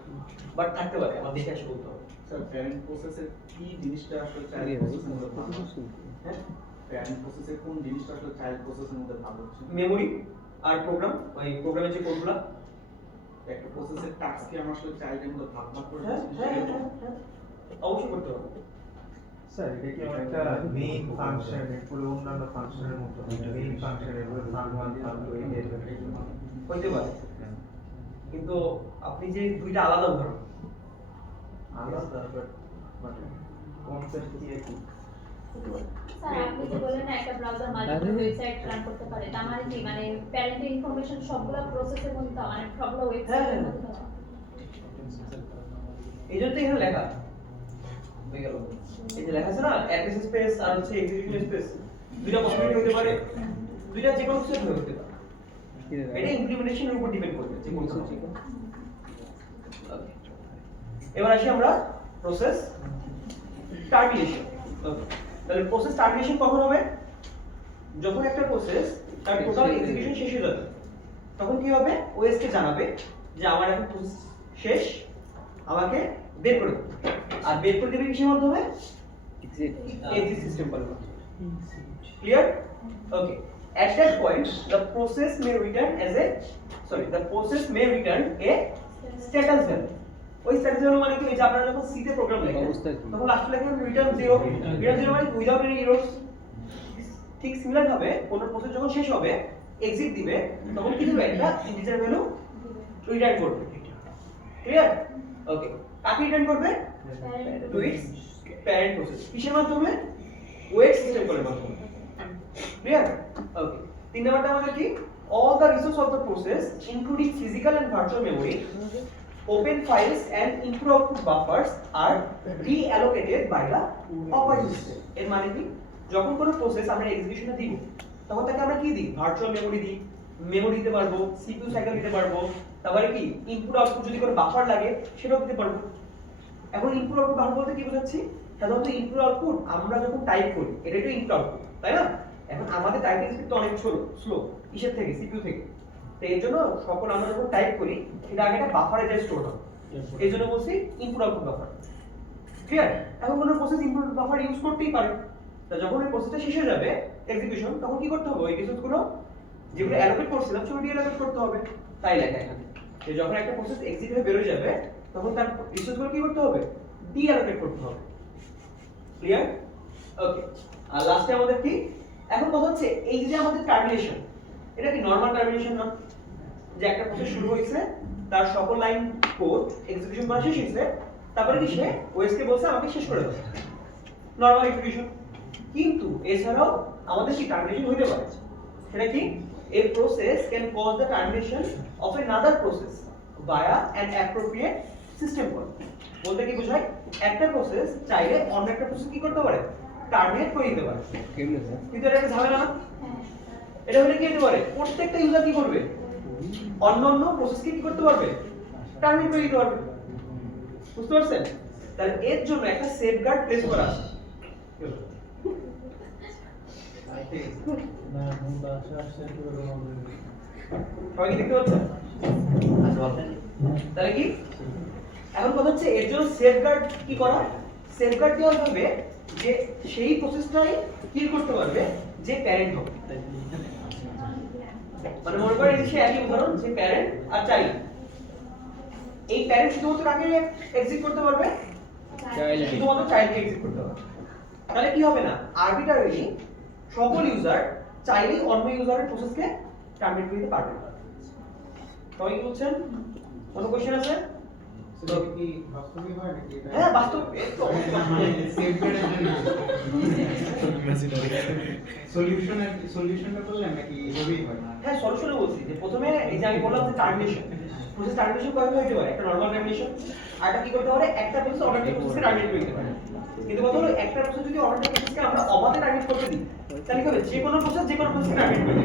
বাট থাকতে পারে, আমার দেখে আসে বলতে হবে। স্যার প্যারেন্ট প্রসেসের কি জিনিসটা আসলে চাইল্ড প্রসেসের মধ্যে ভাগ হচ্ছে? হ্যাঁ, প্যারেন্ট প্রসেসের কোন জিনিসটা আসলে চাইল্ড প্রসেসের মধ্যে ভাগ হচ্ছে? মেমোরি আর প্রোগ্রাম, ওই প্রোগ্রামের যে কোডগুলো। একটা প্রসেসের টাস্ক কি আমরা আসলে চাইল্ডের মধ্যে ভাগ ভাগ করে হ্যাঁ দিচ্ছি? হ্যাঁ হ্যাঁ হ্যাঁ, অবশ্যই করতে হবে। স্যার এটা কি একটা মেইন ফাংশন এরপরে অন্যান্য ফাংশনের মতো মেইন ফাংশন এরপরে ফাং1 ফাং2 এই টাইপের হইতে পারে, কিন্তু আপনি যে দুইটা আলাদা উদাহরণ। আলাদা বাট কনসেপ্ট কি একই? স্যার আপনি যে বললেন না একটা ব্রাউজার মাল্টিপল ওয়েবসাইট রান করতে পারে, তার মানে কি মানে প্যারেন্টের ইনফরমেশন সবগুলো প্রসেসের মধ্যে দেওয়া, মানে সবগুলো ওয়েবসাইটের মধ্যে দেওয়া? এই জন্য তো এখানে লেখা হয়ে গেল। এই যে লেখা আছে না অ্যাড্রেস স্পেস আর হচ্ছে এক্সিকিউশন স্পেস, দুইটা পসিবিলিটি হতে পারে, দুইটা যে কোনো কিছু হতে পারে। এটা ইমপ্লিমেন্টেশনের উপর ডিপেন্ড করবে যে কোনটা হবে। এবার আসি আমরা প্রসেস টার্মিনেশন। তাহলে প্রসেস টার্মিনেশন কখন হবে? যখন একটা প্রসেস তার টোটাল এক্সিকিউশন শেষ হয়ে যাবে, তখন কি হবে? ওএস কে জানাবে যে আমার এখন প্রসেস শেষ, আমাকে বের করে দাও। আর বের করে দেবে কিসের মাধ্যমে? এক্সিট সিস্টেম কলের মাধ্যমে। Clear? Okay. At that point, the process may return a status value. ওই স্ট্যাটাস ভ্যালু মানে কি? ওই যে আপনারা যখন সি তে প্রোগ্রাম লেখেন তখন লাস্টে লেখেন রিটার্ন 0, রিটার্ন 0 মানে উইদাউট এনি এররস। ঠিক সিমিলার ভাবে কোন প্রসেস যখন শেষ হবে এক্সিট দিবে, তখন কি দিবে? একটা ইন্টিজার ভ্যালু রিটার্ন করবে। ক্লিয়ার? ওকে। কাকে রিটার্ন করবে? To its parent process. কিসের মাধ্যমে? ওয়েট সিস্টেম কলের মাধ্যমে। ক্লিয়ার? ওকে। তিন নাম্বারটা আমাদের কি? All the resources of the process including physical and virtual memory, open files and input-output buffers are reallocated by the operating system. এর মানে কি? যখন কোনো প্রসেস আমরা এক্সিকিউশনে দিব, তখন তাকে আমরা কি দিই? ভার্চুয়াল মেমরি দিই, মেমরি দিতে পারবো, সিপিইউ সাইকেল দিতে পারবো, তারপরে কি ইনপুট আউটপুট যদি কোনো বাফার লাগে সেটাও দিতে পারবো। এখন ইনপুট আউটপুট বাফার বলতে কি বোঝাচ্ছি? সাধারণত ইনপুট আউটপুট আমরা যখন টাইপ করি, এটা তো ইনপুট আউটপুট, তাই না? এখন আমাদের টাইপিং স্পিড তো অনেক স্লো, কিসের থেকে? সিপিইউ থেকে। তো এর জন্য সকল আমরা যখন টাইপ করি সেটা আগে একটা বাফারে যায় স্টোর হয়, এই জন্য বলছি ইনপুট আউটপুট বাফার। ক্লিয়ার? এখন কোনো প্রসেস ইনপুট বাফার ইউজ করতেই পারে। তো যখন এই প্রসেসটা শেষ হয়ে যাবে এক্সিকিউশন, তখন কি করতে হবে? ওই রিসোর্সগুলো যেগুলো অ্যালোকেট করছিলাম সেগুলো ডিঅ্যালোকেট করতে হবে। তাই লেখা এখানে যে যখন একটা প্রসেস এক্সিট হয়ে বের হয়ে যাবে তখন তার রিসোর্সগুলো কি করতে হবে? ডিঅ্যালোকেট করতে হবে। ক্লিয়ার? ওকে। আর লাস্টে আমাদের কি? এখন কথা হচ্ছে এই যে আমাদের টার্মিনেশন, এটা কি নরমাল টার্মিনেশন না? যে একটা প্রসেস শুরু হয়েছে, তার সকল লাইন কোড এক্সিকিউশন করা শেষ হয়েছে, তারপরে কি সে ওএস কে বলছে আমাকে শেষ করে দাও, নরমাল এক্সিকিউশন। কিন্তু এছাড়াও আমাদের কি টার্মিনেশন হইতে পারে? সেটা কি? A process can cause the termination of another process via an appropriate system call. বলতে কি বোঝায়? একটা প্রসেস চাইলে অন্য একটা প্রসেস কি করতে পারে? টার্মিনেট করে দিতে পারে। কিন্তু এটা একটা ঝামেলা না? এটা হলে কি হতে পারে? প্রত্যেকটা ইউজার কি করবে? অন্য প্রসেসকে কি করতে পারবে? টার্মিনেট করে দিতে পারবে। বুঝতে পারছেন? তাহলে এর জন্য একটা সেফগার্ড প্লেস করা আছে। সবাই কি দেখতে পাচ্ছেন? তাহলে কি এখন কথা হচ্ছে এর জন্য সেফগার্ড কি করা? সেফগার্ড দেওয়া হবে যে সেই প্রসেসটাই কিল করতে পারবে যে প্যারেন্ট হবে। মানে মনে করেন সে একই উদাহরণ, যে প্যারেন্ট আর চাইল্ড। এই প্যারেন্ট শুধুমাত্র কাকে এক্সিট করতে পারবে? শুধুমাত্র চাইল্ডকে এক্সিট করতে পারবে। তাহলে কি হবে না? আরবিট্রারিলি সকল ইউজার চাইলেই অন্য ইউজারের প্রসেসকে টার্মিনেট করতে পারবে না। সবাই কি বলছেন? কোনো কোশ্চেন আছে? সেটা কি বাস্তবে হয় নাকি এটা? হ্যাঁ বাস্তব, এই তো মানে সেফগার্ডের জন্য সলিউশনটা বললেন নাকি এভাবেই হয়? হ্যাঁ সলিউশনে বলছি যে প্রথমে এই যে আমি বললাম যে টার্মিনেশন, প্রসেস টার্মিনেশন কয়ভাবে হতে পারে? একটা নরমাল টার্মিনেশন, আর একটা কি করতে পারে? একটা প্রসেস অন্য একটা প্রসেসকে টার্মিনেট করে দিতে পারে। কিন্তু কথা হলো একটা প্রসেস যদি অর্ডার প্রসেসকে আমরা অবাধে টার্গেট করতে দিই তাহলে কি হবে যে কোনো প্রসেস যে কোনো প্রসেসকে টার্গেট করবে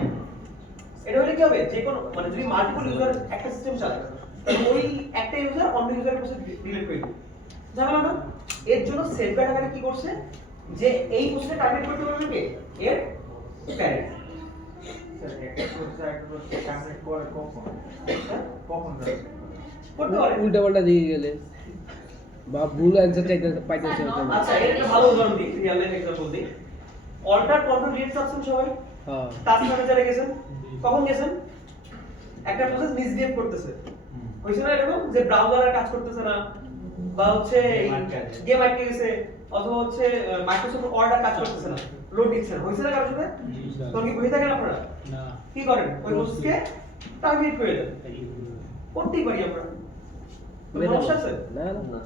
এটা হলে কি হবে যে কোনো মানে যদি মাল্টিপল ইউজার একটা সিস্টেম চালায় তাহলে ওই একটা ইউজার অন্য ইউজারের প্রসেস ডিলিট করে দিবে জানা না এর জন্য সেটব্যাক আকারে কি করছে যে এই প্রসেসকে টার্গেট করতে পারবে কে এর প্যারেন্ট স্যার একটা প্রসেস একটা প্রসেস টার্মিনেট করে কখন করতে পারে উল্টা পাল্টা দিয়ে গেলে বা ভুল অ্যানসার চাইতে পাইতেছে আচ্ছা এর একটা ভালো উদাহরণ দিই রিয়েল লাইফ एग्जांपल দিই অল্টার কন্ট্রোল রিড সাবসেন সবাই হ্যাঁ টাস্ক ম্যানেজারে গেছেন কখন গেছেন একটা প্রসেস মিসবিহেভ করতেছে হইছে না এরকম যে ব্রাউজার আর কাজ করতেছে না বা হচ্ছে গেম আটকে গেছে অথবা হচ্ছে মাইক্রোসফট ওয়ার্ড আর কাজ করতেছে না লোড দিচ্ছে না হইছে না কারোর সাথে তখন কি বসে থাকেন আপনারা না কি করেন ওই প্রসেসকে টার্গেট করে দেন করতেই পারি আমরা সমস্যা আছে না না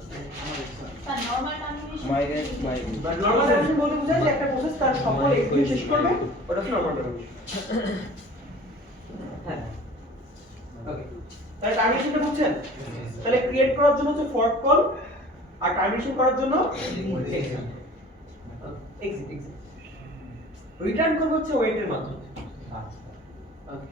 sir normal termination migrate normal termination বলতে বোঝায় যে একটা প্রসেস তার সকল এক্সিকিউশন শেষ করবে ওটা হচ্ছে নরমাল টার্মিনেশন হ্যাঁ ওকে তাহলে টার্মিনেশনটা বুঝছেন তাহলে ক্রিয়েট করার জন্য হচ্ছে ফরক কল আর টার্মিনেশন করার জন্য এক্সিট রিটার্ন করব হচ্ছে ওয়েটের মাধ্যমে ওকে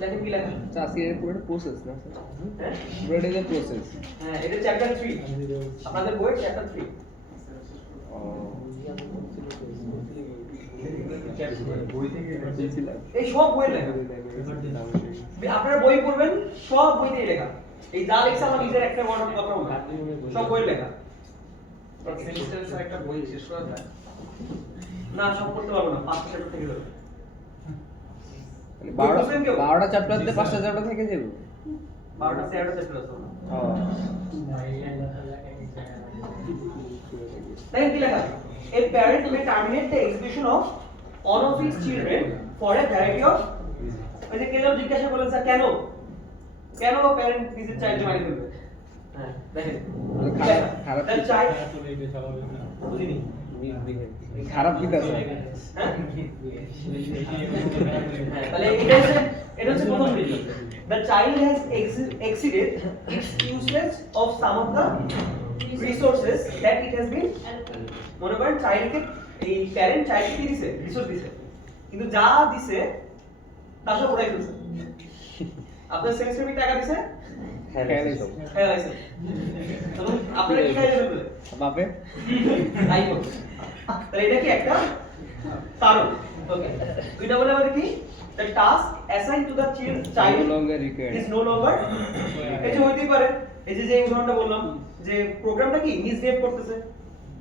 দেখেন কি লেখা আজকে এর পুরো প্রসেস না স্যার হ্যাঁ পুরো এটা প্রসেস হ্যাঁ এটা চ্যাপ্টার 3 আপনাদের বইয়ের চ্যাপ্টার 3 বই থেকে বলছিলাম এই সব বইয়ের লেখা আপনারা বই পড়বেন সব বইতেই লেখা এই যা লেখা আমার নিজের একটা বড় কথা বলবো সব বইয়ের লেখা সেমিস্টারে একটা বই শেষ করা যায় না সব করতে পারবো না 5 চ্যাপ্টার থেকে যাবে মানে বই পড়ছেন কেউ? 12টা চ্যাপ্টার দিয়ে 5টা চ্যাপ্টার থেকে যাবে 12টা 13টা চ্যাপ্টার আছে দেখেন কি লেখা a parent may terminate the execution of all of his children for a variety of ওই যে কেউ জিজ্ঞাসা করলেন স্যার কেন কেন প্যারেন্ট নিজের চাইল্ডকে মারি ফেলবে হ্যাঁ দেখেন খারাপ দ্য চাইল্ড এটা স্বাভাবিক না বুঝিনি খারাপ কি আছে হ্যাঁ তাহলে এটা হচ্ছে প্রথম reason the child has exceeded its usage of some of the resources that it has been মনে করেন চাইল্ডকে এই প্যারেন্ট চাইল্ডকে কি দিছে রিসোর্স দিছে কিন্তু যা দিছে তা সব উড়াই ফেলছে আপনার সেমিস্টারে টাকা দিছে হ্যাঁ দিছে তখন আপনারা কি খাইতে ফেলবে বাপে তাই করবে তাহলে এটা কি একটা কারণ ওকে দুইটা বলে আমাদের কি the task assigned to the child No longer required. is no longer এই যে হইতেই পারে এই যে উদাহরণটা বললাম যে প্রোগ্রামটা কি মিসবিহেভ করতেছে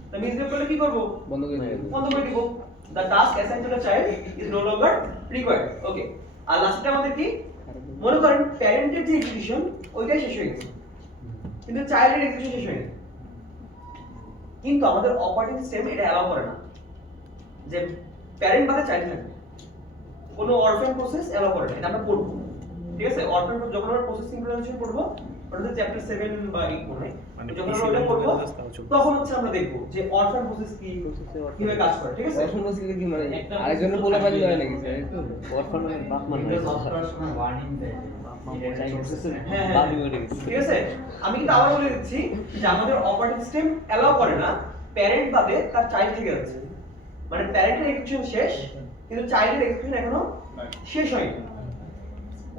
তা মিসবিহেভ করলে কি করব বন্ধ করে দেব বন্ধ করে দিব the task assigned to the child is no longer required ওকে আর লাস্টটা আমাদের কি মনে করেন প্যারেন্টের যে এক্সিকিউশন ওইটাই শেষ হয়ে গেছে কিন্তু চাইল্ডের এক্সিকিউশন শেষ হয়নি কিন্তু আমাদের অপারেটিং সিস্টেম এটা অ্যালাউ করে না যে প্যারেন্ট বাদে চাইল্ড থাকবে কোনো অরফ্যান প্রসেস অ্যালাউ করে না এটা আমরা পড়বো ঠিক আছে অরফ্যান যখন আমরা প্রসেস সিঙ্ক্রোনাইজেশন পড়বো ওটা হচ্ছে চ্যাপ্টার 7 বা 8 মনে হয় যখন আমরা ওটা পড়বো তখন হচ্ছে আমরা দেখবো যে অরফ্যান প্রসেস কি কিভাবে কাজ করে ঠিক আছে অর্ফান বলছিলে কি মানে আরেকজনের বলে পারি হয় নাকি স্যার অর্ফান মানে বাপ মান হ্যাঁ হ্যাঁ ঠিক আছে আমি কিন্তু আবার বলে দিচ্ছি যে আমাদের অপারেটিং সিস্টেম অ্যালাউ করে না প্যারেন্ট বাদে তার চাইল্ড থেকে যাচ্ছে মানে প্যারেন্টের এক্সিকিউশন শেষ কিন্তু চাইল্ডের এক্সিকিউশন এখনো শেষ হয়নি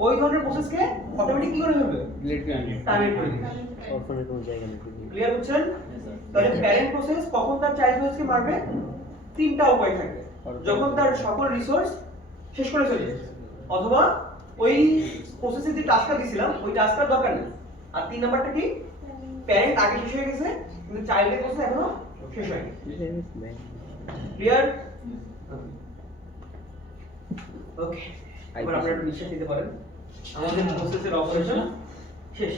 ওই ধরনের প্রসেসকে অটোমেটিক কি করে ফেলবে ডিলিট করে দিই টার্মিনেট করে দিবে অর্ফানের কোনো জায়গা নেই ক্লিয়ার বুঝছেন তাহলে প্যারেন্ট প্রসেস কখন তার চাইল্ড প্রসেসকে মারবে তিনটা উপায় থাকে যখন তার সকল রিসোর্স শেষ করে ফেলবে অথবা ওই প্রসেসে যে টাস্কটা দিছিলাম ওই টাস্কটার দরকার নেই আর তিন নাম্বারটা কি প্যারেন্ট আগে শেষ হয়ে গেছে কিন্তু চাইল্ডের প্রসেস এখনো শেষ হয়নি ক্লিয়ার ওকে এবার আপনারা একটু নিঃশ্বাস নিতে পারেন আমাদের প্রসেসের অপারেশন শেষ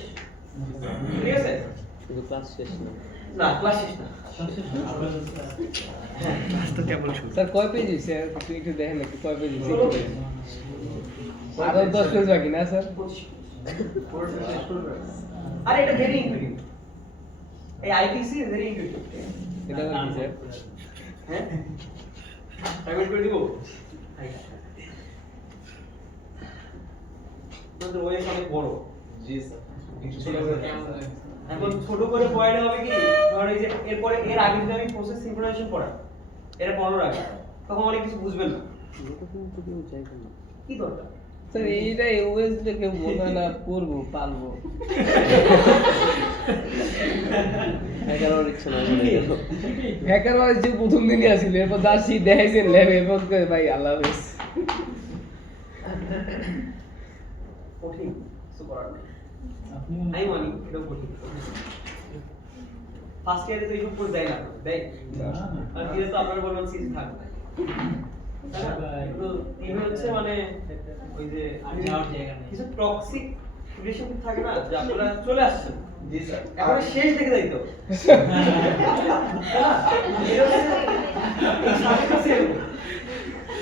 ঠিক আছে শুধু ক্লাস শেষ না না ক্লাস শেষ না স্যার কয় পেজ স্যার আপনি একটু দেখেন একটু কয় পেজ 16 পেজ। আরো 10 পেজ বাকি না স্যার আরে এটা ভেরি ইনটুইটিভ এই আইপিসি ভেরি ইনটুইটিভ এটা কি স্যার হ্যাঁ পেমেন্ট করে দিব তোদের ওয়েস অনেক বড় জি স্যার ঠিক আছে এখন ছোট করে পড়ালে হবে কি, ধর এই যে এরপরে এর আগে যদি আমি প্রসেস সিনক্রোনাইজেশন পড়াই, এটা পড়ানোর আগে, তখন অনেক কিছু বুঝবেন না। কি দরকার? স্যার এইটা ইউএস থেকে বোঝা না করবো পারবো হ্যাকার হওয়ার ইচ্ছা না হ্যাকার হওয়ার ইচ্ছে প্রথম দিনই আসছিল, এরপর দাসি দেখাইছেন ল্যাবে, এরপর কই ভাই আল্লাহ হাফেজ। কঠিন কিছু করার নেই, আমি মানি এটা কঠিন। ফার্স্ট ইয়ারে তো এইসব কোর্স দেয় না, দেয়? আর দিলে তো আপনারা বলবেন সিজি থাকবে না। তো তিন হচ্ছে মানে ওই যে কিছু টক্সিক রিলেশনশিপ থাকে না, যে আপনারা চলে আসছেন, জি স্যার। এখন শেষ দেখে যাইতো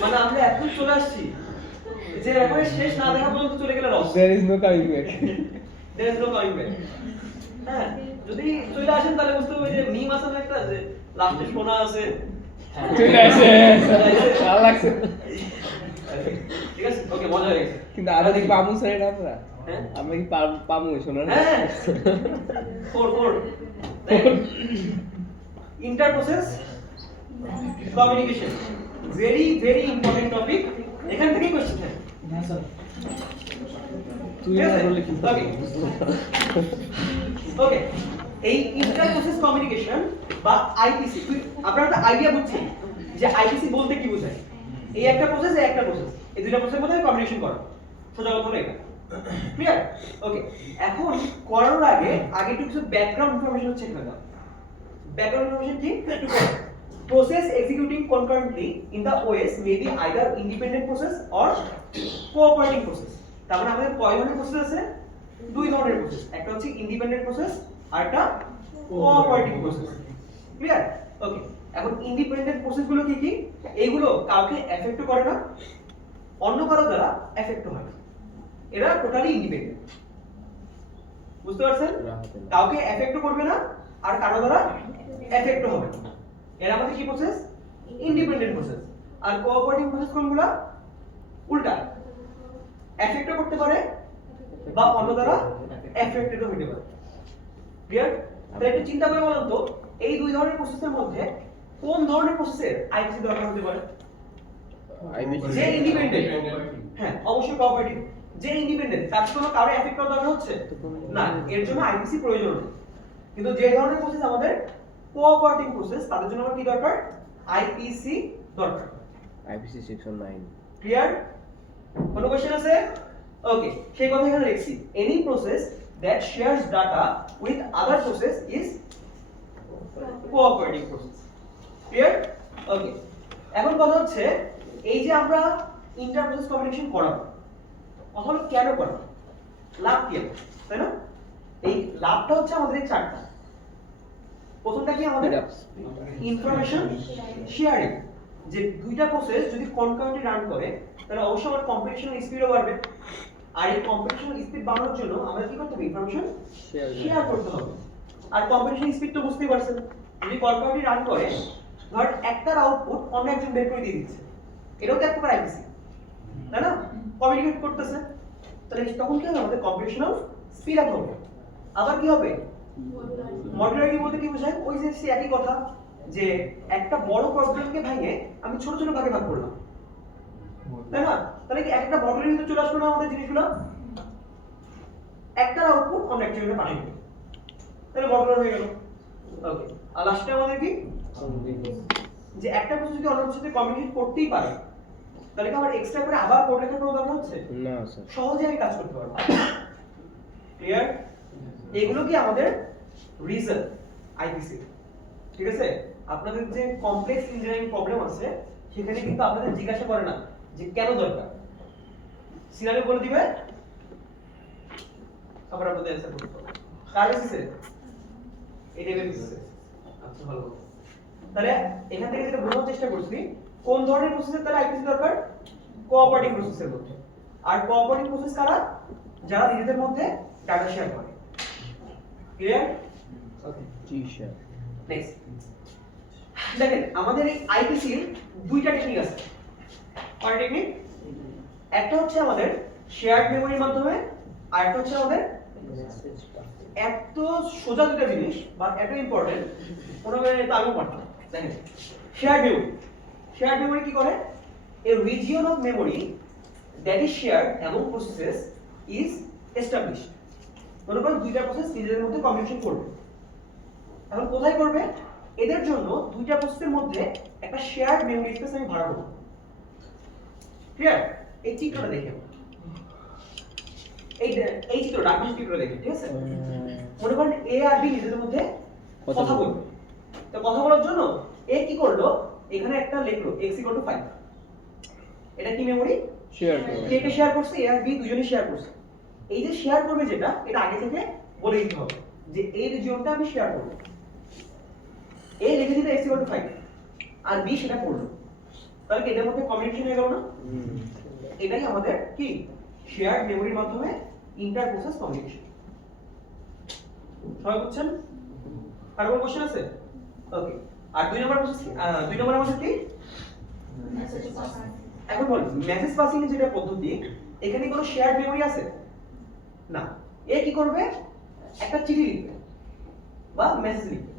মানে আমরা এখন চলে আসছি যে এখন শেষ না দেখা পর্যন্ত চলে গেলে loss, There is no coming back. there is no coming back। হ্যাঁ, যদি চলে আসেন তাহলে বুঝতে হবে যে মিম আছে না একটা, যে লাস্টে সোনা আছে, চলে আসে ভালো লাগছে, ঠিক আছে, ওকে, মজা হয়ে গেছে। কিন্তু আরো কি পামু স্যার এটা আমরা? হ্যাঁ আমরা কি পামু শোনা না? হ্যাঁ, four inter process communication, very very important topic. এখান থেকেই কোশ্চেন থাকে। তুই না বললে কি ওকে ওকে, এই ইন্টার প্রসেস কমিউনিকেশন বা আইপিসি, আপনারা একটা আইডিয়া বুঝছেন যে আইপিসি বলতে কি বোঝায়? এই একটা প্রসেস, এই একটা প্রসেস, এই দুইটা প্রসেসের মধ্যে কমিউনিকেশন করা, সোজা কথা হলো এটা। ক্লিয়ার? ওকে, এখন করার আগে একটু কিছু ব্যাকগ্রাউন্ড ইনফরমেশন হচ্ছে এখানে। ব্যাকগ্রাউন্ড ইনফরমেশন কি? একটু process executing concurrently in the OS may be either independent process or cooperating process। তার মানে আমাদের কয় ধরনের প্রসেস আছে? দুই ধরনের প্রসেস, একটা হচ্ছে ইন্ডিপেন্ডেন্ট প্রসেস আর একটা কোঅপারেটিভ প্রসেস। ক্লিয়ার? ওকে, এখন ইন্ডিপেন্ডেন্ট প্রসেস গুলো কি কি? এইগুলো কাউকে এফেক্ট করে না, অন্য কারো দ্বারা এফেক্ট হয় না, এরা টোটালি ইন্ডিপেন্ডেন্ট। বুঝতে পারছেন? কাউকে এফেক্ট করবে না আর কারো দ্বারা এফেক্ট হবে না, এরা আমাদের কি প্রসেস? Independent process. আর কোঅপারেটিভ প্রসেস কোনগুলা? উল্টা, এফেক্ট করতে পারে বা অন্য দ্বারা এফেক্টেড হতে পারে। ক্লিয়ার? তাহলে একটু চিন্তা করে বলুন তো, এই দুই ধরনের প্রসেসের মধ্যে কোন ধরনের প্রসেসের আইপিসি দরকার হতে পারে? যে ইন্ডিপেন্ডেন্ট, হ্যাঁ অবশ্যই কোঅপারেটিভ। যে ইন্ডিপেন্ডেন্ট, তার কোনো কারো এফেক্ট করা দরকার হচ্ছে না, এর জন্য আইপিসি প্রয়োজন নেই। কিন্তু যে ধরনের প্রসেস আমাদের কোঅপারেটিভ প্রসেস, তাদের জন্য আমার কি দরকার? আইপিসি দরকার। IPC section 9। ক্লিয়ার? কোনো কোশ্চেন আছে? ওকে, সেই কথা এখানে লিখছি, any process that shares data with other process is cooperative process. Clear? Okay, এখন কথা হচ্ছে এই যে আমরা ইন্টার প্রসেস কমিউনিকেশন করাবো, অথবা কেন করাবো, লাভ কি আছে, তাই না? এই লাভটা হচ্ছে আমাদের এই চারটা। প্রথমটা কি আমাদের? Information sharing. যে দুইটা প্রসেস যদি কনকারেন্টলি রান করে তাহলে অবশ্যই আমার কম্পিটিশনাল স্পিডও বাড়বে, আর এই কম্পিটিশনাল স্পিড বাড়ানোর জন্য আমাদের কি করতে হবে? ইনফরমেশন শেয়ার করতে হবে। আর কম্পিটিশনাল স্পিড তো বুঝতেই পারছেন, যদি কনকারেন্টলি রান করে, ধর একটার আউটপুট অন্য একজন বের করে দিয়ে দিচ্ছে, এটাও তো এক প্রকার আইপিসি, তাই না? কমিউনিকেট করতেছে, তাহলে তখন কি হবে? আমাদের কম্পিটিশনাল স্পিড আপ হবে। আবার কি হবে? মডুলারিটি বলতে কি বোঝায়? ওই যে সে একই কথা, যে একটা বড় প্রবলেমকে ভেঙে আমি ছোট ছোট ভাগে ভাগ করলাম, তাই না? তাহলে কি একটা মডুলারিটিতে চলে আসলো না আমাদের জিনিসগুলো? একটা আউটপুট অন্য একটা জায়গায় পাঠিয়ে দেবে, তাহলে মডুলার হয়ে গেল। ওকে, আর লাস্টে আমাদের কি? যে একটা প্রসেস যদি অন্য কিছুর সাথে কমিউনিকেট করতেই পারে, তাহলে কি আমার এক্সট্রা করে আবার কোড লেখার কোনো দরকার হচ্ছে না স্যার, সহজে আমি কাজ করতে পারবো। ক্লিয়ার? এগুলো কি আমাদের রিজন আইপিসি। ঠিক আছে, আপনাদের যে কমপ্লেক্স ইঞ্জিনিয়ারিং প্রবলেম আছে সেখানে কিন্তু আপনাদের জিজ্ঞাসা করে না যে কেন দরকার, সিনারিও বলে দিবে, আবার আপনাদের অ্যানসার করতে হবে। কার বেসিসে? এই টাইপের বেসিসে। আচ্ছা, ভালো। তাহলে এখান থেকে যেটা বোঝার চেষ্টা করছি, কোন ধরনের প্রসেসের তাহলে আইপিসি দরকার? কোঅপারেটিভ প্রসেসের মধ্যে। আর কোঅপারেটিভ প্রসেস কারা? যারা নিজেদের মধ্যে ডাটা শেয়ার করে। ক্লিয়ার? ওকে, জি স্যার। নেক্সট দেখেন, আমাদের এই আইপিসির দুইটা টেকনিক আছে। কয়টা টেকনিক? একটা হচ্ছে আমাদের শেয়ার্ড মেমরির মাধ্যমে, আর একটা হচ্ছে আমাদের এত সোজা দুটো জিনিস বা এত ইম্পর্টেন্ট ওনাকে তো আমিও পারতাম। দেখেন শেয়ার্ড মেমরি কি করে? A region of memory that is shared among processes is established. মনে করেন দুইটা প্রসেস নিজেদের মধ্যে কমিউনিকেশন করবে। এখন কোথায় করবে? এদের জন্য দুইটা প্রসেসের মধ্যে একটা শেয়ার্ড মেমরি স্পেস আমি ভাড়া করব। ক্লিয়ার? এই চিত্রটা দেখেন, এই চিত্রটা আপনি চিত্রটা দেখেন, ঠিক আছে? মনে করেন এ আর বি নিজেদের মধ্যে কথা বলবে। তো কথা বলার জন্য এ কি করলো? এখানে একটা লিখলো x = 5। এটা কি মেমরি? শেয়ার কে কে শেয়ার করছে? এ আর বি দুজনেই শেয়ার করছে। এই যে শেয়ার করবে যেটা, এটা আগে থেকে বলে দিতে হবে যে এই রিজিয়নটা আমি শেয়ার করব। এ লিখে দিতে x = 5 আর বি সেটা করলো। তাহলে কি এদের মধ্যে কমিউনিকেশন হয়ে গেল না? এটাই আমাদের কি শেয়ার্ড মেমরির মাধ্যমে ইন্টার প্রসেস কমিউনিকেশন। সবাই বুঝছেন? আর কোনো কোশ্চেন আছে? ওকে। আর দুই নম্বর প্রসেস আমাদের কি? এখন বল মেসেজ পাসিং এর যেটা পদ্ধতি, এখানে কোনো শেয়ার্ড মেমরি আছে না। এ কি করবে? একটা চিঠি লিখবে বা মেসেজ লিখবে।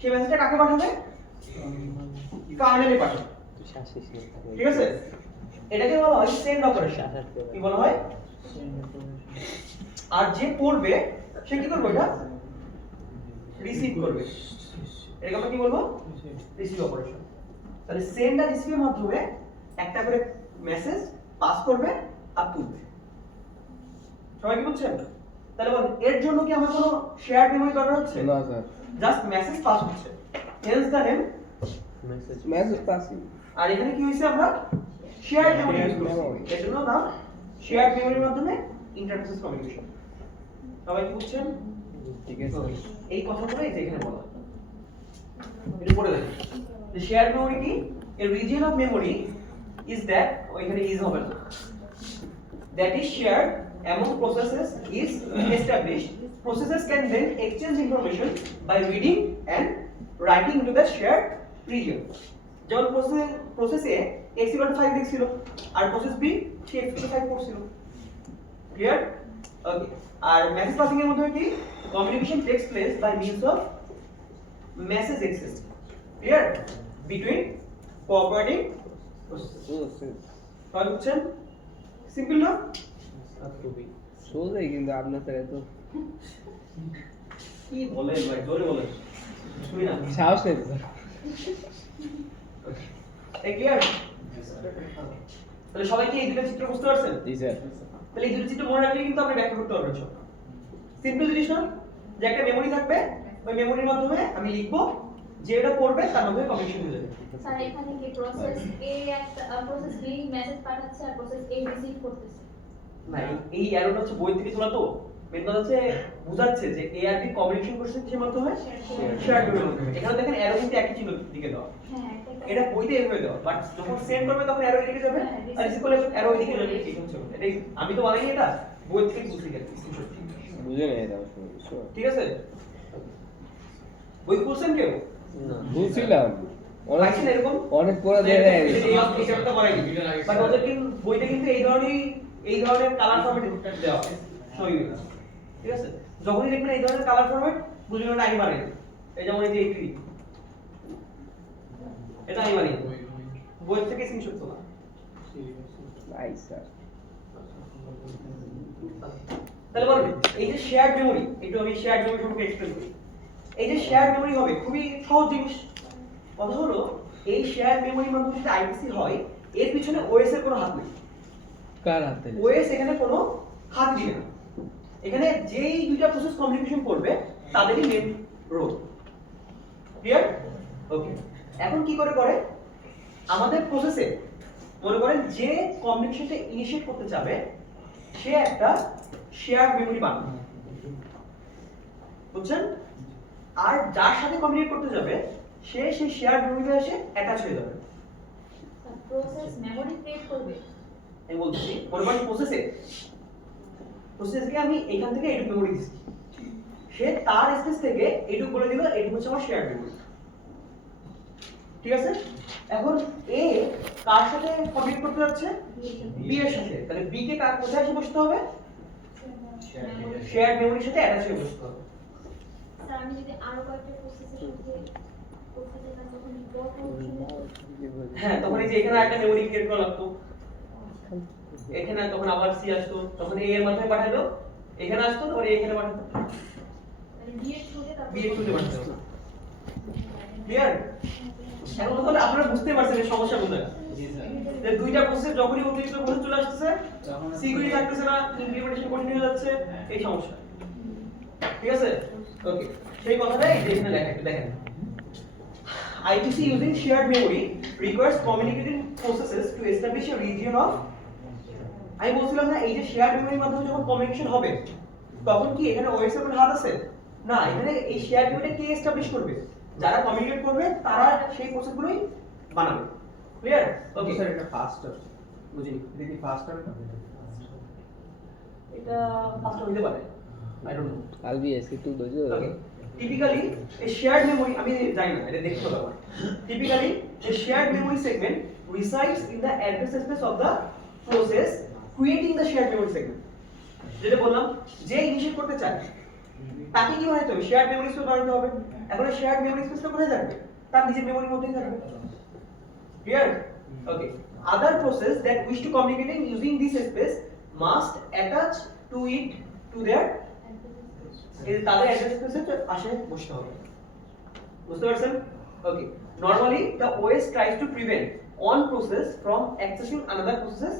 সেই মেসেজটা কাকে পাঠাবে? কার্নেলে পাঠাবে। ঠিক আছে? এটাকে বলা হয় সেন্ড অপারেশন। কি বলা হয়? আর যে পড়বে সে কি করবে? এটা রিসিভ করবে। এটাকে আমরা কি বলবো? Receive operation. তাহলে সেন্ড আর রিসিভের মাধ্যমে একটা করে মেসেজ পাস করবে আর তুলবে। সবাই কি বুঝছেন? তাহলে বল এর জন্য কি আমার কোনো শেয়ার্ড মেমরি দরকার হচ্ছে? না স্যার, জাস্ট মেসেজ পাস হচ্ছে। Hence the name message passing. আর এখানে কি হইছে? আমরা শেয়ার্ড মেমরি ইউজ করছি। এর জন্য নাম শেয়ার্ড মেমরির মাধ্যমে ইন্টারপ্রসেস কমিউনিকেশন। সবাই কি বুঝছেন? ঠিক আছে। এই কথাগুলোই যে এখানে বলা। এটা পড়ে দেখেন। The shared memory কি? A region of memory is that ওইখানে is হবে না। That is shared among processes is established. Processes can then exchange information by reading and writing into the shared region. যেমন প্রসেস এ x = 5 লিখছিল আর process B সে x = 5 করছিল। Clear? Okay. আর message passing এর মধ্যে কি? Communication takes place by means of message exchange. Clear? Between cooperating process. সবাই বুঝছেন? সিম্পল না? সোজাই, কিন্তু আপনার স্যার এত কি বলেন ভাই, জোরে বলেন, শুনি না। সাহস নেই তো স্যার। এই ক্লিয়ার? তাহলে সবাই কি এই দুটো চিত্র বুঝতে পারছেন? জি স্যার। তাহলে এই দুটো চিত্র মনে রাখলে কিন্তু আপনি ব্যাখ্যা করতে পারবেন সব। সিম্পল জিনিস না? যে একটা মেমরি থাকবে, ওই মেমরির মাধ্যমে আমি লিখবো, যে এটা পড়বে তার মধ্যে কমিউনিকেশন হয়ে যাবে। স্যার এখানে কি প্রসেস এ একটা প্রসেস বি মেসেজ পাঠাচ্ছে আর প্রসেস এ রিসিভ করতেছে? না, এই অ্যারোটা হচ্ছে বই থেকে তোলা তো। মেন কথা হচ্ছে বোঝাচ্ছে যে এ আর বি কমিউনিকেশন করছে কিসের মাধ্যমে? শেয়ার্ড মেমরির মাধ্যমে। এখানে দেখেন অ্যারো কিন্তু একই চিহ্ন দিকে দেওয়া। হ্যাঁ, এটা বইতে এভাবে দেওয়া, বাট যখন সেন্ড করবে তখন অ্যারো এদিকে যাবে আর রিসিভ করলে অ্যারো এদিকে যাবে। এই হচ্ছে এটাই, আমি তো বানাইনি এটা, বই থেকে বুঝে গেছি। বুঝে নেই এটা। ঠিক আছে? বই খুলছেন কেউ? বুঝছিলাম অনেক পাইছেন এরকম? অনেক পরে দিয়ে দেয়। এই চ্যাপ্টারটা পড়াই দিই। বাট ওদের কিন্তু বইতে কিন্তু এই ধরনের কালার ফরম্যাট দেওয়া আছে। সই হয়ে গেছে। ঠিক আছে? যখনই দেখবেন এই ধরনের কালার ফরম্যাট, বুঝবেন এটা আমি বানাই। এই যেমন এই যে এই এটা আমি বানাই। বই থেকে স্ক্রিনশট তোলা। Nice sir. তাহলে বলুন এই যে শেয়ার্ড মেমরি, একটু আমি শেয়ার্ড মেমরি সম্পর্কে এক্সপ্লেইন করি। এই যে শেয়ার্ড মেমরি হবে খুবই সহজ জিনিস। কথা হলো এই শেয়ার্ড মেমরির মাধ্যমে যদি আইপিসি হয়, এর পিছনে ওএস এর কোনো হাত নেই। কার হাতে? ওএস এখানে কোনো হাত দিবে না। এখানে যেই দুইটা প্রসেস কমিউনিকেশন করবে তাদেরই মেন রোল। ক্লিয়ার? ওকে। এখন কি করে আমাদের প্রসেসে মনে করেন যে কমিউনিকেশনটা ইনিশিয়েট করতে চাবে সে একটা শেয়ার্ড মেমরি বানাবে। বুঝছেন? আর যার সাথে কমিউনিকেট করতে যাবে সে সেই শেয়ার্ড মেমরিতে এসে অ্যাটাচ হয়ে যাবে। প্রসেস মেমরি ক্রিয়েট করবে? আমি বলছি মনে করেন প্রসেসকে আমি এখান থেকে এইটুকু মেমরি দিচ্ছি, সে তার স্পেস থেকে এইটুকু বলে দিল এইটুকু হচ্ছে আমার শেয়ার্ড মেমরি। ঠিক আছে? এখন এ কার সাথে কমিউনিকেট করতে যাচ্ছে? বি এর সাথে। তাহলে বি কে কোথায় এসে বসতে হবে? শেয়ার্ড মেমোরির সাথে অ্যাটাচ হয়ে বসতে হবে। স্যার আমি যদি আরো কয়েকটা প্রসেসের সাথে করতে যেতাম তখন বড় হ্যাঁ, তখন এই যে এখানে একটা মেমোরি ক্রিয়েট করা লাগতো, এখানে তখন আবার সি আসতো, তখন এ এর মাধ্যমে পাঠালো, এখানে আসতো, তখন এখানে পাঠাতো, মানে বিয়ের শুরুতে তারপর বিয়ে শুরুতে পাঠাতো। ক্লিয়ার? এখন তাহলে আপনারা বুঝতে পারছেন এই সমস্যা কোথায়। যে দুইটা প্রসেস যখনই অতিরিক্ত প্রসেস চলে আসছে, সিকিউরিটি থাকতেছে না, ইমপ্লিমেন্টেশন কঠিন হয়ে যাচ্ছে, এই সমস্যা। ঠিক আছে? ওকে, সেই কথাটাই এখানে লেখা একটু দেখেন। IPC using shared memory requires communicating processes to establish a region of, আমি বলছিলাম না এই যে শেয়ার মেমোরির মাধ্যমে যখন কমিউনিকেশন হবে তখন কি এখানে ওএস এর হাত আছে না, এখানে এই শেয়ার মেমোরিটা কে এস্টাবলিশ করবে, যারা কমিউনিকেট করবে তারা সেই প্রসেসগুলোই বানাবে। ক্লিয়ার? ওকে স্যার এটা ফাস্টার, বুঝিনি, এটা কি ফাস্টার না? এটা ফাস্ট হইতে পারে, I don't know. I'll be SC2 dojo. Okay, typically a shared memory, আমি জানি না এটা দেখতে হবে আমার। Typically a shared memory segment resides in the address space of the process creating the shared memory segment. যেটা বললাম, যে ইনিশিয়েট করতে চায় তাকে কি বানাতে হবে, শেয়ার্ড মেমোরি স্পেস বানাতে হবে। এখন শেয়ার্ড মেমোরি স্পেসটা কোথায় থাকবে, তার নিজের মেমোরির মধ্যেই থাকবে। Clear? Okay, other process that wish to communicate using this space must attach to it to their, এই তাদের অ্যাড্রেস স্পেসে আসে বসতে হবে। বুঝতে পারছেন? ওকে, normally the OS tries to prevent one process from accessing another process।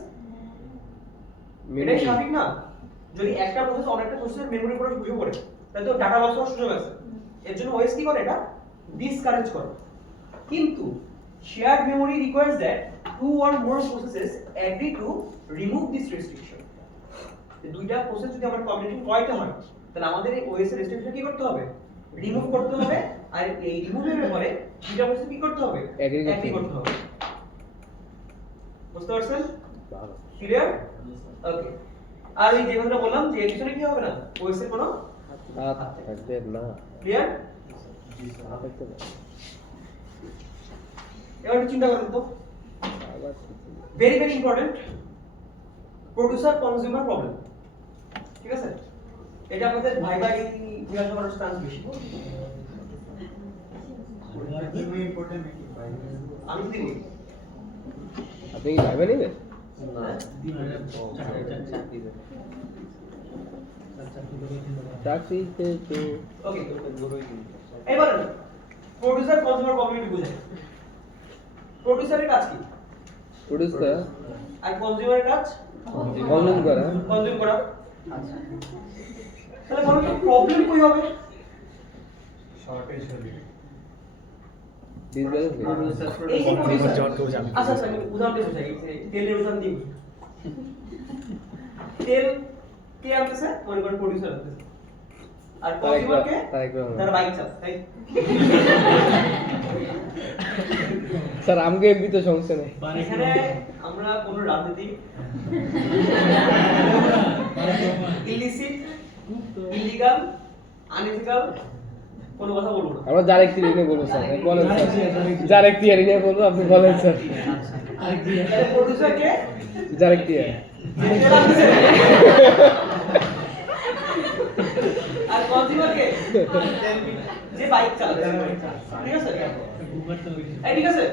এটাই স্বাভাবিক না, যদি একটা প্রসেস অনেকটা প্রসেসের মেমোরি উপরে বসে পড়ে তাহলে তো ডাটা লস হওয়ার সুযোগ আছে। এর জন্য ওএস কি করে, এটা ডিসকারেজ করে। কিন্তু shared memory requires that two or more processes agree to remove this restriction. দুইটা প্রসেস যদি আমরা কমিউনিকেশন করাতে হয় তাহলে আমাদের এই ওএস এর রেস্ট্রিকশন কি করতে হবে, রিমুভ করতে হবে। আর এই রিমুভের ব্যাপারে দুইটা প্রসেস কি করতে হবে, এগ্রি করতে হবে। বুঝতে পারছেন? ক্লিয়ার? ওকে, আর এই যে কথাটা বললাম যে এর পিছনে কি হবে না, ওএস এর কোনো থাকবে না। ক্লিয়ার? থাকবে না। এবার একটু চিন্তা করেন তো, আবার very very important, producer consumer problem. ঠিক আছে, এটা আমাদের ভাইবা জিজ্ঞাসা করার চান্স বেশি। ইম্পর্টেন্ট নাকি ভাই? আমি যদি বলি আপনি কি ভাইবা নেবেন? চাকরিতে তো ওকে, এবার প্রোডিউসার কনজিউমার প্রবলেম বুঝেন। প্রোডিউসারের কাজ কি, প্রডিউস করা, আর কনজিউমারের কাজ কনজিউম করা। কনজিউম করা। আচ্ছা, তাহলে বলুন তো প্রবলেম কই হবে, শর্টেজ হবে। ডিসব্যালেন্স এই যে প্রোডিউসার। আচ্ছা আচ্ছা, আমি উদাহরণ দিয়ে বোঝাই, তেলের উদাহরণ দিই। তেল কে আনতেছে, মনে করেন প্রোডিউসার আনতেছে, আর কনজিউমার কে যারা বাইক চালায়, তাই? স্যার আমাকে এমপি তো সমস্যা নেই। এখানে আমরা কোনো রাজনীতি, ইলিসিট, ইলিগাল, আনএথিক্যাল কোনো কথা বলবো না। আমরা ডাইরেক্ট নিয়ে বলবো স্যার, বলেন স্যার। ডাইরেক্ট নিয়ে বলবো, আপনি বলেন স্যার। তাহলে প্রোডিউসার কে, ডাইরেক্ট আর কনজিউমার কে, যে বাইক চালাচ্ছে। ঠিক আছে? এই ঠিক আছে,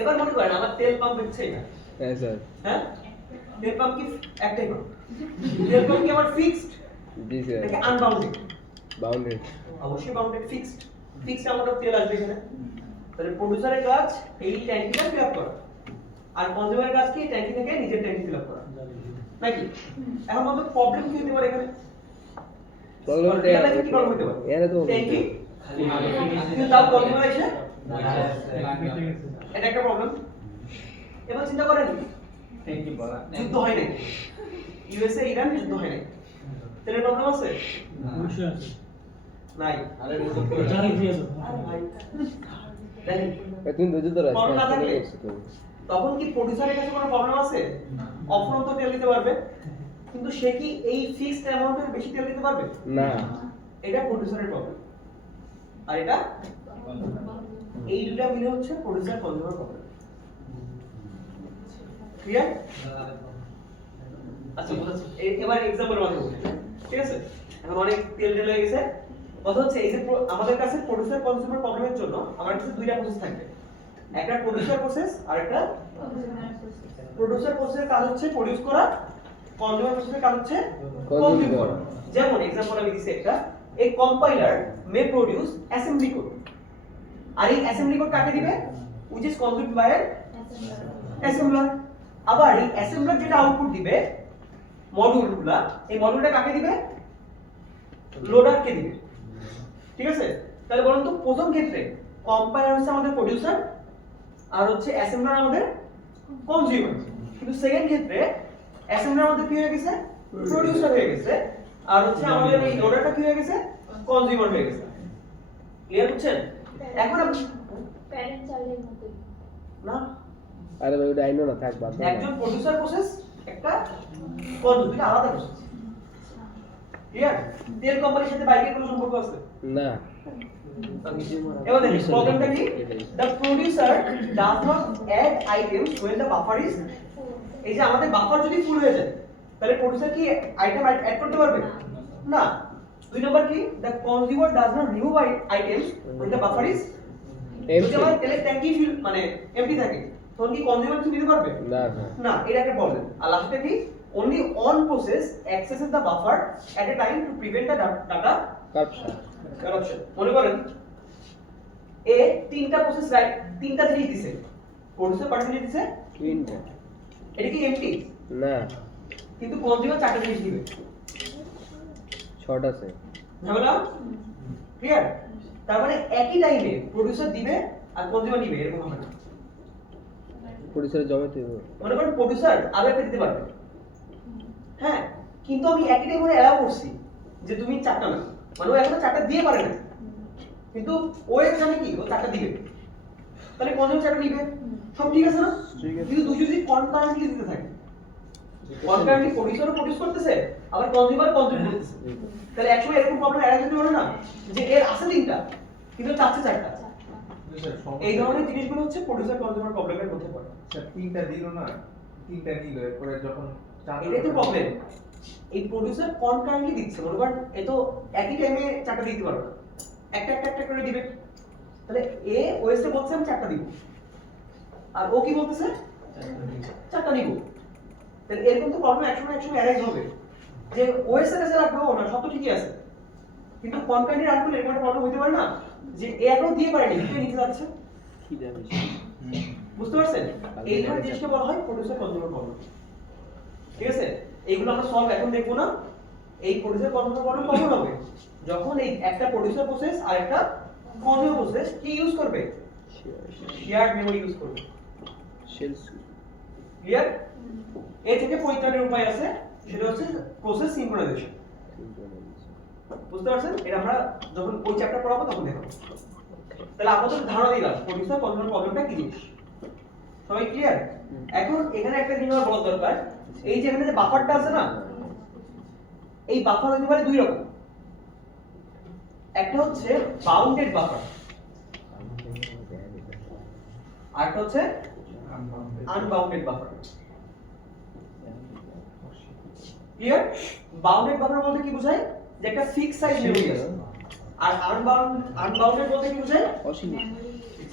এবার মনে করেন আমার তেল পাম্প হচ্ছে না। হ্যাঁ স্যার। হ্যাঁ, তেল পাম্প কি একটাই পাম্প, তেল পাম্প কি আমার ফিক্সড জি স্যার। নাকি আনবাউন্ডেড? বাউন্ডেড। অবশ্যই বাউন্ডেড, ফিক্সড। ফিক্সড আমাদের তেল আসবে এখানে। তাহলে প্রোডিউসারের কাজ এই ট্যাঙ্কিটা ফিল আপ করা, আর কনজিউমারের কাজ কি এই ট্যাঙ্কি থেকে নিজের ট্যাঙ্কি ফিল আপ করা, নাকি? এখন আমাদের প্রবলেম কি হতে পারে এখানে? প্রবলেম কি প্রবলেম হতে পারে? এখানে তো ট্যাঙ্কি কিন্তু তাও কনজিউমার এসে, এটা একটা প্রবলেম। এবার চিন্তা করেন, থ্যাংক ইউ বলা যুদ্ধ হয় নাই, ইউএসএ ইরান যুদ্ধ হয় নাই, তাহলে প্রবলেম আছে? নাই। আরে ভাই, দেখেন, তুমি বুঝতে তো প্রবলেম না থাকলে রাখছো। তখন কি প্রোডিউসারের কাছে কোনো প্রবলেম আছে? অফরন্ত তেল দিতে পারবে, কিন্তু সে কি এই ফিক্সড অ্যামাউন্টের বেশি তেল দিতে পারবে না। এটা প্রোডিউসারের প্রবলেম, আর এটা এই দুটো মিলে হচ্ছে প্রোডিউসার কনজিউমার প্রবলেম। ক্লিয়ার? আচ্ছা বুঝাচ্ছি এবার এক্সাম্পলের মাধ্যমে বলি, ঠিক আছে? এখন অনেক তেল হয়ে গেছে। কথা হচ্ছে এই যে আমাদের কাছে প্রোডিউসার কনজিউমার প্রবলেমের জন্য আমার কাছে দুইটা প্রসেস থাকবে, একটা প্রোডিউসার প্রসেস আর একটা প্রোডিউসার প্রসেসের কাজ হচ্ছে প্রোডিউস করা, কনজিউমার প্রসেসের কাজ হচ্ছে কনজিউম করা। যেমন एग्जांपल আমি দিছি একটা, a compiler may produce assembly code, আর এই assembly code কাকে দিবে? which is consumed by an assembler। আবার এই assembler যেটা আউটপুট দিবে মডিউলগুলা, এই মডিউলটা কাকে দিবে? লোডারকে দিবে, ঠিক আছে? তাহলে বলুন তো প্রথম ক্ষেত্রে কম্পাইলার হচ্ছে আমাদের প্রোডিউসার আর হচ্ছে অ্যাসেম্বলার আমাদের কনজিউমার, কিন্তু সেকেন্ড ক্ষেত্রে অ্যাসেম্বলার আমাদের কি হয়ে গেছে? প্রোডিউসার হয়ে গেছে, আর হচ্ছে আমাদের এই লোডারটা কি হয়ে গেছে? কনজিউমার হয়ে গেছে। ক্লিয়ার হচ্ছে? এখন আমি প্যারেন্ট চাইল্ডের মতোই। না, আরে ভাই ওটা আইনো না থাক বাদ দাও। একজন প্রোডিউসার প্রসেস, একটা কনজিউমার, দুটো আলাদা প্রসেস। ক্লিয়ার? তেল কোম্পানির সাথে বাইকের কোনো সম্পর্ক আছে? না এবার দেখি প্রবলেমটা কি? the producer does not add items when the buffer is, এই যে আমাদের বাফার যদি ফুল হয়ে যায় তাহলে প্রোডিউসার কি আইটেম অ্যাড করতে পারবে? না। দুই নম্বর কি? the consumer does not remove items when the buffer is Empty. যদি আমার তেলের ট্যাঙ্কি ফিল মানে এমটি থাকে তখন কি কনজিউমার কিছু নিতে পারবে? না না না, এটা একটা প্রবলেম। আর লাস্টে কি? only one process accesses the buffer at a time to prevent the data কাপশন corruption। মনে করেন এ তিনটা প্রসেস রাইট, তিনটা জিনিস দিছে, প্রোডিউসার পার্টিকুলার দিছে, টুইনটা এটা কি এমটি? না কিন্তু কনজিউমার চারটা জিনিস দিবে, শর্ট আছে ঝামেলা? ক্লিয়ার? তার মানে একই টাইমে প্রোডিউসার দিবে আর কনজিউমার নিবে, এরকম হবে না। প্রোডিউসার জমা দেব মনে করেন প্রোডিউসার আরো একটা দিতে পারবে, হ্যাঁ, কিন্তু আমি একই টাইমে অ্যালাউ করছি যে তুমি চারটা না, মানে ও এখনো চারটা দিয়ে পারে না, কিন্তু ও এর জানে কি ও চারটা দিবে, তাহলে কনজিউমার চারটা নিবে, সব ঠিক আছে না? কিন্তু দুই যদি কনকারেন্টলি দিতে থাকে, কনকারেন্টলি প্রোডিউসারও প্রোডিউস করতেছে আবার কনজিউমার কনজিউম করতেছে, তাহলে একসময় এরকম প্রবলেম এড়াতে যেতে পারে না যে এর আছে তিনটা কিন্তু চাচ্ছে চারটা। এই ধরনের জিনিসগুলো হচ্ছে প্রোডিউসার কনজিউমার প্রবলেমের মধ্যে পড়ে। স্যার তিনটা দিল না, তিনটা নিল, এরপরে যখন এটাই তো প্রবলেম, এই প্রোডিউসার কনকারেন্টলি দিচ্ছে, মনে করেন এ তো একই টাইমে চারটা দিতে পারবে না, একটা একটা একটা করে দিবে, তাহলে এ ওএসএ বলছে আমি চারটা দিব আর ও কি বলতেছে চারটা নিব, তাহলে এরকম তো প্রবলেম একসময় অ্যারাইজ হবে যে ওএসএ কাছে রাখবে ও না, সব তো ঠিকই আছে, কিন্তু কনকারেন্টলি রাখলে এরকম একটা প্রবলেম হতে পারে না যে এ এখনো দিয়ে পারেনি কিন্তু নিতে যাচ্ছে, কি দেবে বুঝতে পারছেন? এই ধরনের জিনিসকে বলা হয় প্রোডিউসার কনজিউমার প্রবলেম। ঠিক আছে, এইগুলো আমরা সলভ এখন দেখবো না। এই প্রোডিউসার কনজিউমার প্রবলেম কখন হবে? যখন এই একটা প্রোডিউসার প্রসেস আর একটা কনজিউমার প্রসেস কি ইউজ করবে? শেয়ার্ড মেমরি ইউজ করবে। শেল ক্লিয়ার? এ থেকে পরিত্রাণের উপায় আছে, সেটা হচ্ছে প্রসেস সিনক্রোনাইজেশন। বুঝতে পারছেন? এটা আমরা যখন ওই চ্যাপ্টার পড়াবো তখন দেখাবো। তাহলে আপনাদের ধারণা দিলাম প্রোডিউসার কনজিউমার প্রবলেমটা কি জিনিস। সবাই ক্লিয়ার? এখন এখানে একটা জিনিস আমার বলার দরকার, এই যে এখানে যে বাফারটা আছে না, এই বাফার হতে পারে দুই রকম। একটা হচ্ছে বাউন্ডেড বাফার, আর একটা হচ্ছে unbounded buffer. Clear? Bounded buffer বলতে কি বোঝায়? যে একটা ফিক্স সাইজ মেমরি আছে, আর আনবাউন্ডেড বলতে কি বোঝায়? অসীম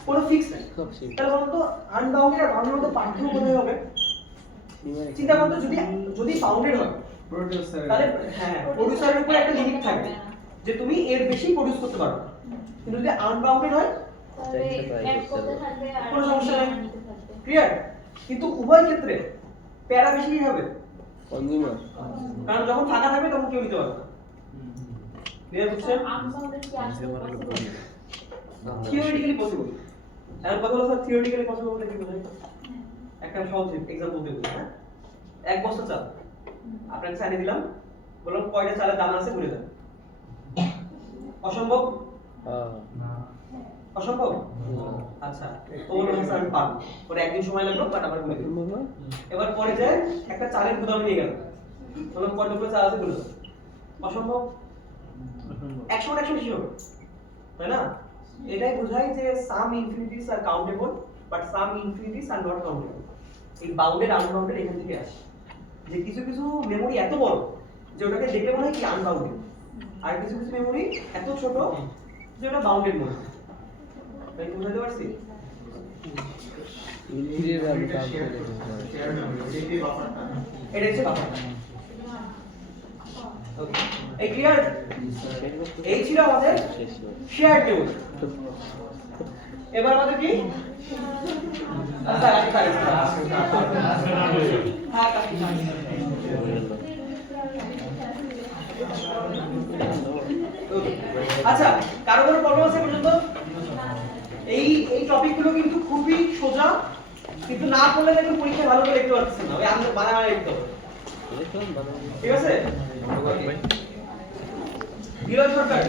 কোনো ফিক্স নাই। তাহলে বলুন তো আনবাউন্ডেড আর বাউন্ডেড মধ্যে পার্থক্য কোথায় হবে? চিন্তা করুন তো, যদি বাউন্ডেড হয় প্রোডিউসার তাহলে হ্যাঁ প্রোডিউসারের উপরে একটা লিমিট থাকবে যে তুমি এর বেশি প্রোডিউস করতে পারো, কিন্তু যদি আনবাউন্ডেড হয় তাহলে অ্যাড করতে থাকবে আর কোনো সমস্যা নাই। নিতে থাকবে। ক্লিয়ার? কিন্তু উভয় ক্ষেত্রে প্যারা বেশি কি হবে? কনজিউমার কারণ যখন ফাঁকা থাকবে তখন কেউ নিতে পারবে না। ক্লিয়ার বুঝছেন? আনবাউন্ডেড কি আসলে পসিবল? Theoretically possible. এখন কথা হলো স্যার থিওরিটিক্যালি পসিবল বলতে কি বোঝায়? একটা সহজ এক্সাম্পল দিয়ে বলি, হ্যাঁ? এক বস্তা চাল আপনাকে চাইনে দিলাম, বললাম কয়টা চালের দানা আছে বলে দেন। অসম্ভব? অসম্ভব? আচ্ছা, তো বললো হ্যাঁ স্যার আমি পারবো। পরে একদিন সময় লাগলো, বাট আবার বলে দিল। এবার পরে যায় একটা চালের গুদামে নিয়ে গেল, বললাম কয়টা করে চাল আছে বলে দাও। অসম্ভব? 100 বেশি হবে, তাই না? এটাই বোঝায় যে some infinities are countable, but some infinities are not countable. এই বাউন্ডেড আনবাউন্ডেড এখান থেকে আসে। যে কিছু কিছু মেমোরি এত বড় যে ওটাকে দেখলে মনে হয় কি আনবাউন্ডেড, আর কিছু কিছু মেমোরি এত ছোট যে ওটা বাউন্ডেড মনে হয়। তাই বুঝাতে পারছি? ইন্দ্রিয়ের আমি কাজ করে শেয়ার মেমোরি এটাই বাফারটা। এটা হচ্ছে বাফারটা। ওকে, এই ক্লিয়ার? এই ছিল আমাদের শেয়ার্ড মেমোরি। এবার আমাদের কি আচ্ছা, কারো কোনো প্রবলেম আছে পর্যন্ত? এই টপিকগুলো কিন্তু খুবই সোজা, কিন্তু না পড়লে দেখুন পরীক্ষা ভালো করে লিখতে পারছেন না, ওই আনন্দ বানায় লিখতে হবে। ঠিক আছে? বিরল সরকার